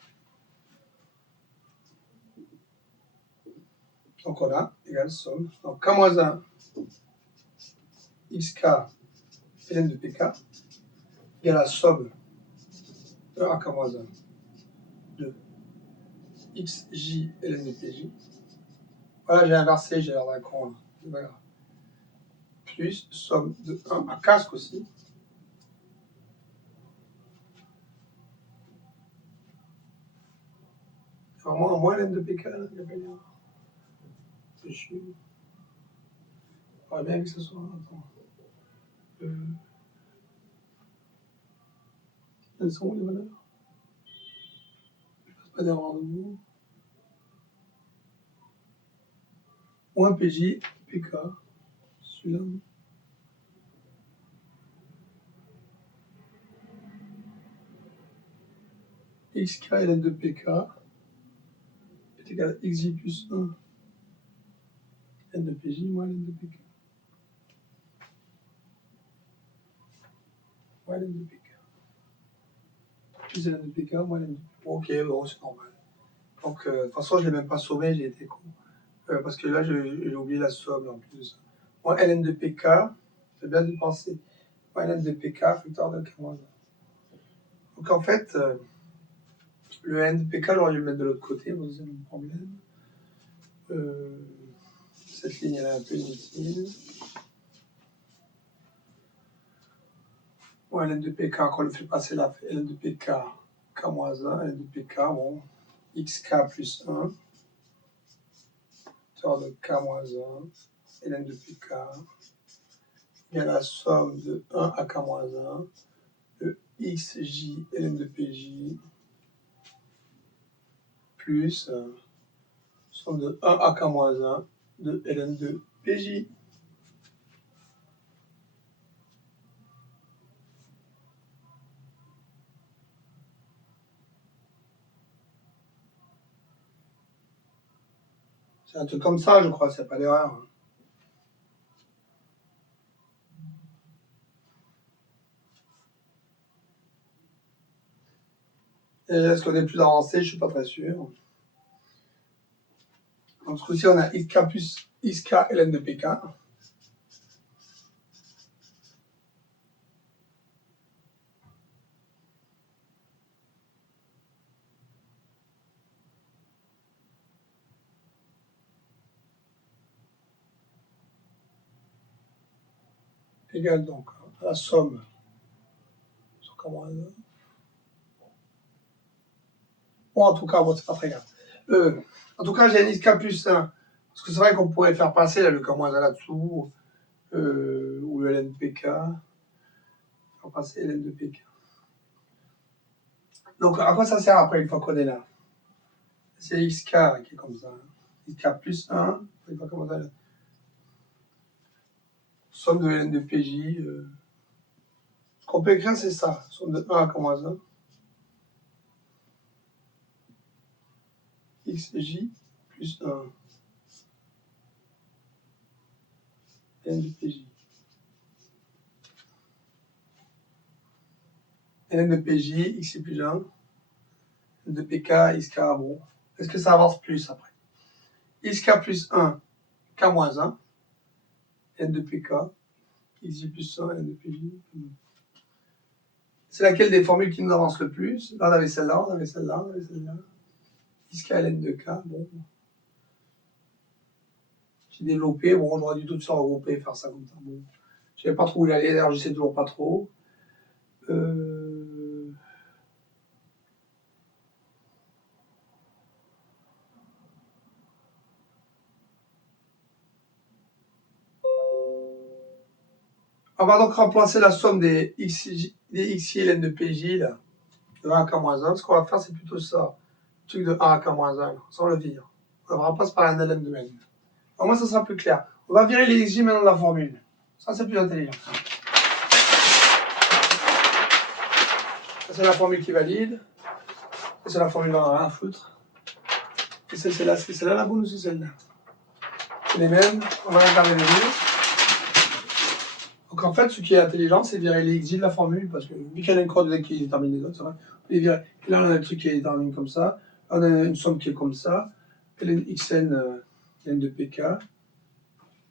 Donc on a égale somme. Donc k moins 1 xk ln de pk égale la somme de 1 à k moins 1 de xj ln de pj. Voilà, j'ai inversé, j'ai l'air d'un con. Voilà. Plus somme de 1 à casque aussi. Vraiment, moins ln de pk, il n'y a pas de lien. C'est chiant. J'aurais bien que ce soit. Attends. Elles sont où les valeurs? Je ne passe pas d'erreur de nouveau. Moins pj, pk. Celui-là. xk ln de pk est égal à xj plus 1 n de pj moins ln de pk. Moins ln de pk. Plus ln de pk moins ln de pk. Ok, bon, c'est normal. Donc, de toute façon, je ne l'ai même pas sommé, j'ai été con. Parce que là, j'ai oublié la somme en plus de ça. Moins ln de pk, c'est bien d'y penser. Moins ln de pk, facteur de k moins 1. Donc, en fait, le n de pk, j'aurais dû le mettre de l'autre côté, bon, c'est mon problème. Cette ligne, elle est un peu inutile. Bon, ln de pk, quand on le fait passer là, ln de pk, k moins 1, ln de pk, bon, xk plus 1, facteur de k moins 1, ln de pk, égale la somme de 1 à k moins 1, de xj ln de pj, plus somme de 1 à k moins 1 de ln de pj. C'est un truc comme ça, je crois, c'est pas d'erreur. Et est-ce qu'on est plus avancé? Je ne suis pas très sûr. Donc, ce coup-ci, on a xk plus xk ln de pk. Égale donc à la somme sur k moins 1. Bon, en tout cas, bon, c'est pas très grave. En tout cas, j'ai un xk plus 1. Parce que c'est vrai qu'on pourrait faire passer là, le k moins 1 là-dessous, ou le ln de pk. Faire passer ln de pk. Donc, à quoi ça sert après, une fois qu'on est là? C'est xk qui est comme ça. Xk plus 1, une fois qu'on est là. Somme de ln de pj. Ce qu'on peut écrire, c'est ça. Somme de 1 à k moins 1. xj plus 1. ln de pj. ln de pj, xj plus 1. ln de pk, xk, bon. Est-ce que ça avance plus après? xk plus 1, k moins 1. ln de pk, xj plus 1, ln de pj. C'est laquelle des formules qui nous avance le plus? Là, on avait celle-là, on avait celle-là, on avait celle-là. xk ln de k, bon. J'ai développé, bon, j'aurais dû tout ça regrouper et faire ça comme ça. Bon. Je savais pas trop où il allait, d'ailleurs, je sais toujours pas trop. On va donc remplacer la somme des xj des xi ln de pj, là, de 1 à k-1, ce qu'on va faire, c'est plutôt ça. Le truc de 1 à k-1, sans le vire. On ne remplace par un ln de n. Au moins, ça sera plus clair. On va virer les xj maintenant de la formule. Ça, c'est plus intelligent. Ça, c'est la formule qui valide. Ça, c'est la formule dont on n'a rien à foutre. Et c'est celle-là la bonne ou c'est celle-là? C'est les mêmes. On va regarder les deux. Donc en fait, ce qui est intelligent, c'est virer les xj de la formule, parce que vu qu'il y a une coordonnée qui détermine les autres, ça va. Les virer. Et là, on a un truc qui est déterminé comme ça. On a une somme qui est comme ça. Ln xn, ln de pk.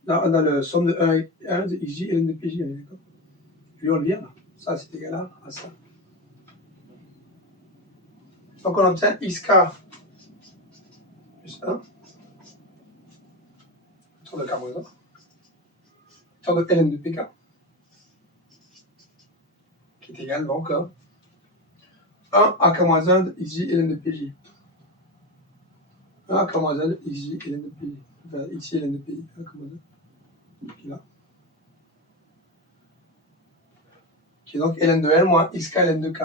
Là, on a la somme de 1 de xj et ln de pj. D'accord. Lui, on le vire. Ça, c'est égal à ça. Donc on obtient xk plus 1 autour de k moins 1 autour de ln de pk qui est égal donc à 1 à k moins 1 de xj ln de pj. 1 à k moins 1 de xj ln de pj. Enfin, xj ln de pj. 1 à k moins 1 qui est là. Qui est donc ln de n moins xk ln de k.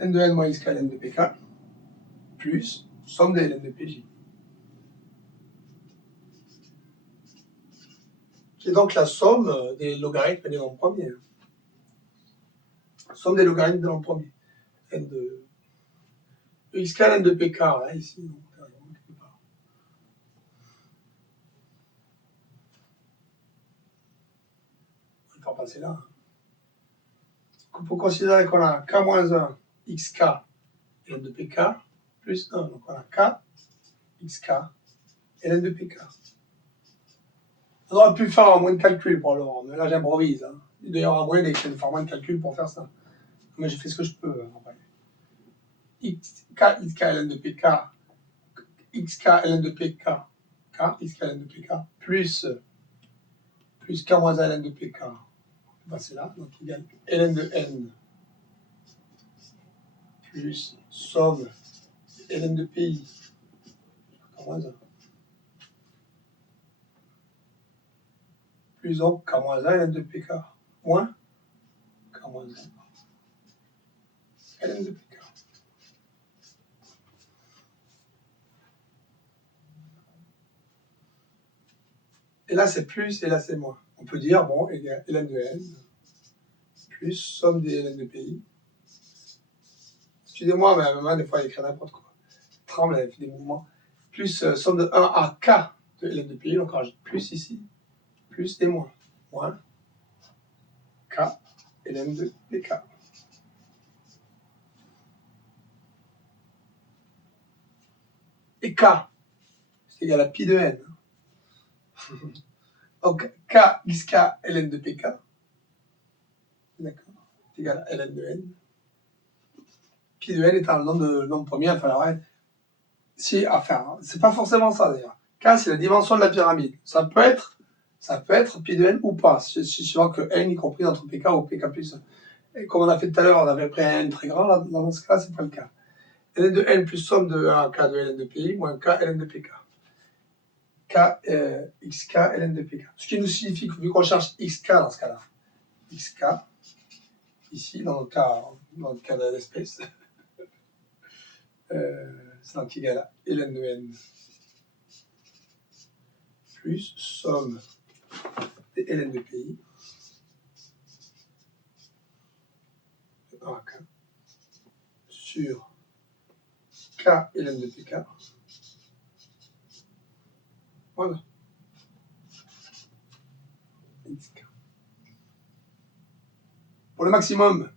N de n moins xk ln de pk plus somme de ln de pj. Qui est donc la somme des logarithmes des nombres premiers. Somme des logarithmes des nombres premiers. N de xk ln de pk, là, ici. Donc, on va le faire passer là. Il faut considérer qu'on a k-1 xk ln de pk plus 1. Donc on a k xk ln de pk. On aurait pu faire un moyen de calcul pour le rendre, mais là j'improvise. Hein. D'ailleurs, un moyen de faire moins de calcul pour faire ça. Mais j'ai fait ce que je peux. Après. Xk ln de pk, xk ln de pk, k xk ln de pk, plus k moins ln de pk. On va passer là, donc égal ln de n plus somme ln de pi, k moins 1. Plus donc k moins 1 ln de pk, moins k moins 1 ln de pk. Et là c'est plus et là c'est moins. On peut dire, bon, égal ln de n plus somme des ln de pi. Excusez-moi, mais à ma main, des fois, elle écrit n'importe quoi. Elle tremble, elle fait des mouvements. Plus somme de 1 à k de ln de pi, donc on rajoute plus ici, plus et moins. Moins k ln de pk. Et k, c'est égal à pi de n. Donc k xk ln de pk, d'accord, c'est égal à ln de n. Pi de n est un nombre premier, enfin, alors, si, enfin, c'est pas forcément ça d'ailleurs. K, c'est la dimension de la pyramide. Ça peut être pi de n ou pas, suivant que n y compris entre pk ou pk plus 1. Et comme on a fait tout à l'heure, on avait pris un n très grand, là, dans ce cas, c'est pas le cas. ln de n plus somme de 1 k de ln de pi moins k ln de pk. K xk ln de pk. Ce qui nous signifie que vu qu'on cherche xk dans ce cas-là, xk, ici, dans le cas de l'espèce, c'est donc égal à ln de n plus somme de ln de pi de 1 à k sur k ln de pk. Voilà. Xk. Pour le maximum,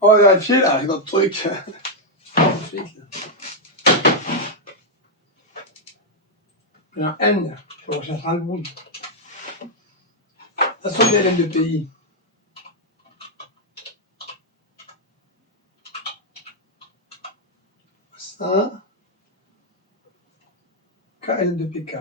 on va vérifier là avec notre truc. Ensuite, là. N, je recherche un bout. La somme des ln de pi. plus 1 K ln de pk.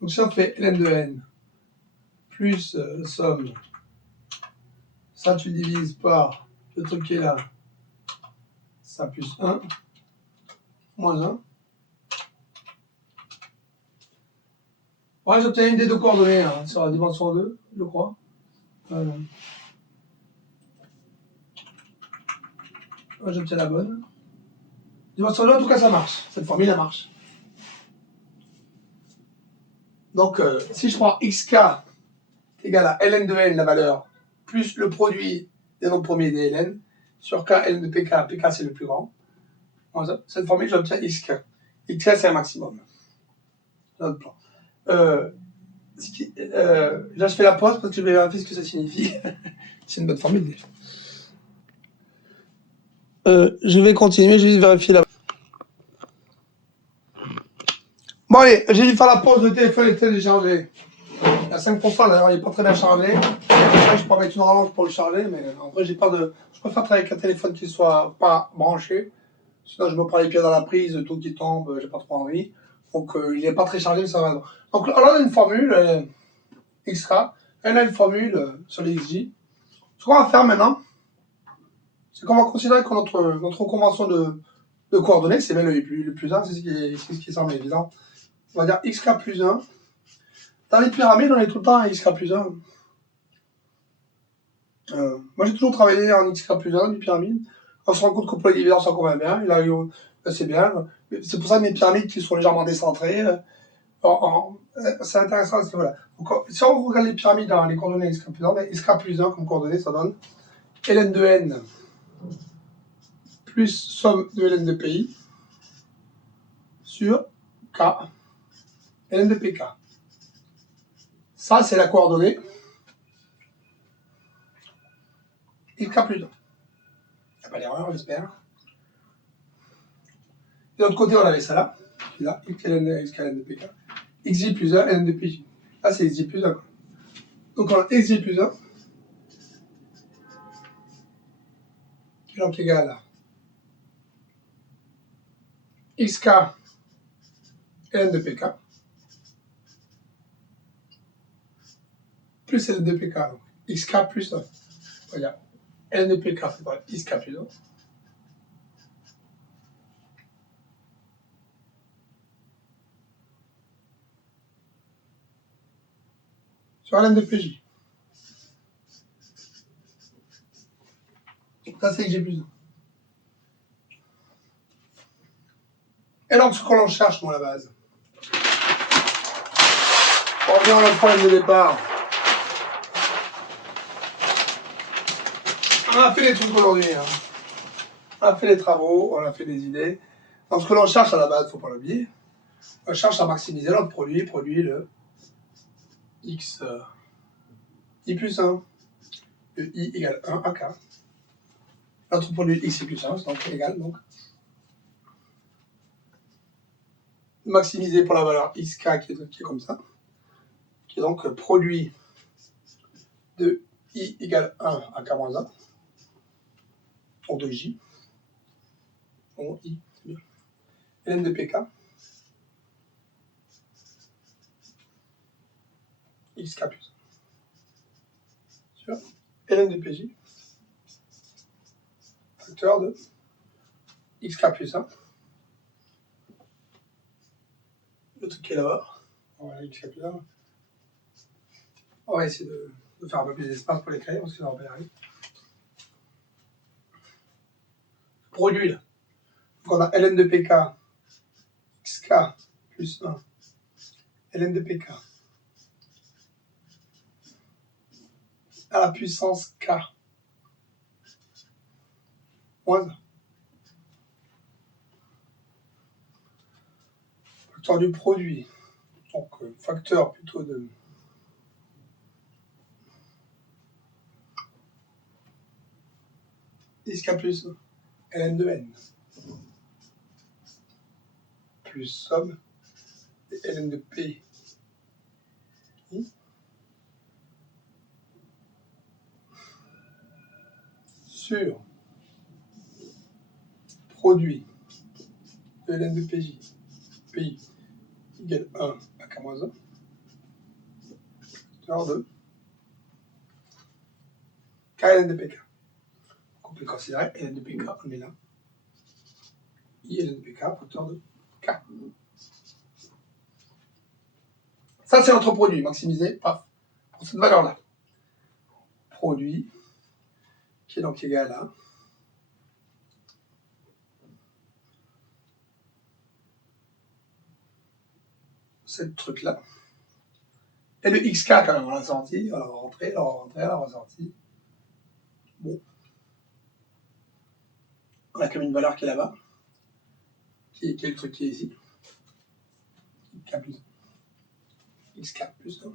Donc ça fait ln de n plus somme. Ça, tu divises par le truc qui est là. Ça plus 1, moins 1. Ouais, j'obtiens une des deux coordonnées hein, sur la dimension 2, je crois. Ouais, j'obtiens la bonne. Dimension 2, en tout cas, ça marche. Cette formule, elle marche. Donc, si je prends xk égale à ln de n, la valeur, plus le produit des nombres premiers des ln, sur k ln de pk, pk c'est le plus grand. Cette formule, j'obtiens xk. Xk, c'est un maximum. Notre plan. Là, je fais la pause parce que je vais vérifier ce que ça signifie. C'est une bonne formule déjà. Je vais continuer, je vais vérifier la. Bon allez, j'ai dû faire la pause, le téléphone est téléchargé. Il y a 5% d'ailleurs, il n'est pas très bien chargé. Après, je peux mettre une rallonge pour le charger, mais en vrai, j'ai pas de. Je préfère travailler avec un téléphone qui soit pas branché. Sinon, je me prends les pieds dans la prise, tout qui tombe, j'ai pas trop envie. Donc, il n'est pas très chargé, mais ça va. Donc là, on a une formule, XK. Elle a une formule sur les XJ. Ce qu'on va faire maintenant, c'est qu'on va considérer que notre convention de coordonnées, c'est bien le plus 1, c'est ce qui semble évident. On va dire xk plus 1. Dans les pyramides, on est tout le temps à xk plus 1. Moi, j'ai toujours travaillé en xk plus 1 des pyramides. On se rend compte que pour les dividendes, ça convient bien. Là, c'est bien. C'est pour ça que mes pyramides qui sont légèrement décentrées, c'est intéressant à ce niveau-là. Donc, si on regarde les pyramides dans les coordonnées xk plus 1, xk plus 1 comme coordonnées, ça donne ln de n plus somme de ln de pi sur k ln de pk. Ça, c'est la coordonnée xk plus 1. Il n'y a pas d'erreur, j'espère. De l'autre côté, on avait ça là. Là, xk ln de pk. xj plus 1 ln de pj. Là, c'est xj plus 1. Donc, on a xj plus 1 qui est donc égal à xk ln de pk plus ln de pk. Donc, xk plus 1. Regarde, ln de pk fait par xk plus 1. Sur ln de pj. Ça, c'est xj plus 1. Et donc, ce que l'on cherche, dans la base. On revient à notre problème de départ. On a fait des trucs aujourd'hui. Hein. On a fait des travaux, on a fait des idées. Donc, ce que l'on cherche à la base, il ne faut pas l'oublier. On cherche à maximiser notre produit le x i plus 1. Le i égale 1 à k. Notre produit x i plus 1, c'est donc égal. Donc, maximiser pour la valeur xk qui est comme ça. Qui est donc produit de i égale 1 à k moins 1. Donc de j. Donc i, c'est bien. ln de pk. xk plus 1. Sur ln de pj. Facteur de xk plus 1. Le truc qui est là-bas. Voilà, xk plus 1. On va essayer de faire un peu plus d'espace pour l'écrire parce que ça va pas y arriver. Produit là. Donc on a ln de pk xk plus 1 ln de pk à la puissance k moins 1. Facteur du produit. Donc, facteur plutôt de XK plus ln de n plus somme de ln de p sur produit de ln de pj pi égale 1 à k-1 facteur de k ln de pk. On peut considérer ln de pk, on met là. I ln de pk, facteur de k. Ça, c'est notre produit maximisé paf, pour cette valeur-là. Produit qui est donc égal à ce truc-là. Et le xk, quand même, on l'a sorti, on l'a rentré, on l'a ressorti. Bon. On a comme une valeur qui est là-bas, qui est le truc qui est ici. K plus 1. xk plus 1. On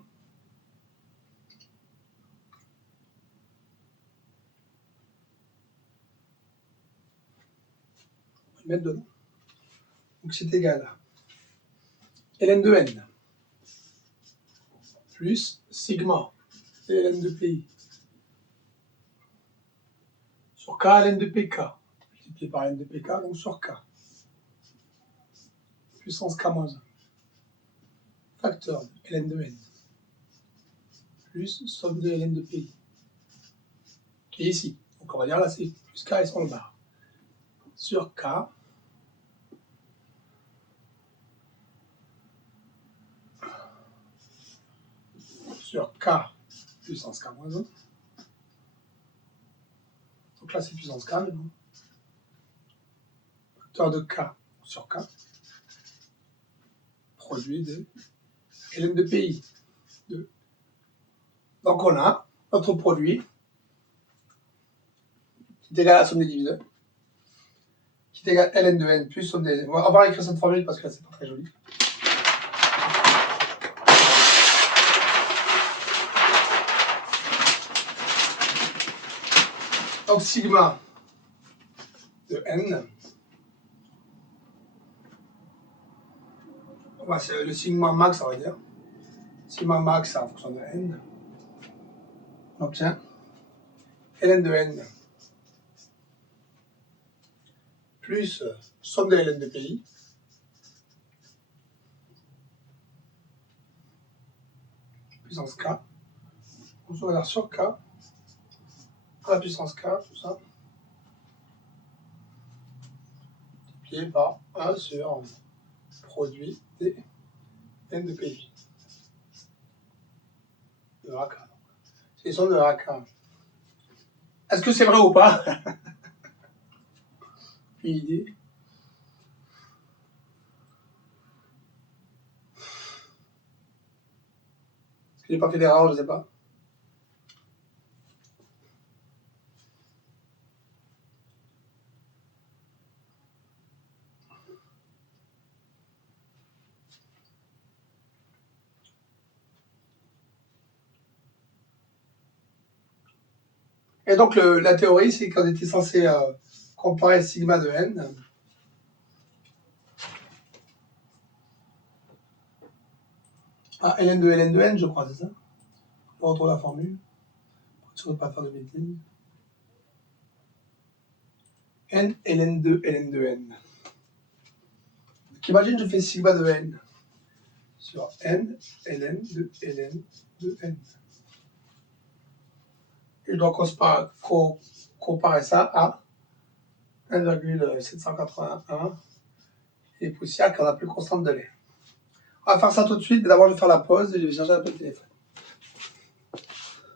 va le mettre dedans. Donc c'est égal à ln de n plus sigma ln de pi sur k ln de pk, multiplié par ln de pk, donc sur k, puissance k-1, facteur de ln de n, plus somme de ln de pi, qui est ici. Donc on va dire là c'est plus k et sur le bar, sur k, sur k puissance k-1. Donc là c'est puissance k maintenant. Facteur de k sur k, produit de ln de pi. Donc on a notre produit qui est égal à la somme des diviseurs, qui est égal à ln de n plus somme des... On va écrire cette formule parce que là c'est pas très joli. Donc sigma de n, c'est le sigma max, on va dire. Sigma max en fonction de n. On obtient ln de n plus somme de ln de pi puissance k. On va dire sur k à la puissance k, tout ça, multiplié par 1 sur produit des n de pi. De AK. C'est somme de AK. Est-ce que c'est vrai ou pas? Une idée. Est-ce que j'ai pas fait d'erreur? Je ne sais pas. Et donc la théorie, c'est qu'on était censé comparer sigma de n à ln de n, je crois, c'est ça? On retrouve la formule. Je ne veux pas faire de bêtises. N ln de n. Donc imagine, je fais sigma de n sur n ln de n. Et je dois comparer ça à 1,781 et poussière qu'on n'a plus constante de l'air. On va faire ça tout de suite, mais d'abord je vais faire la pause et je vais charger un peu le téléphone.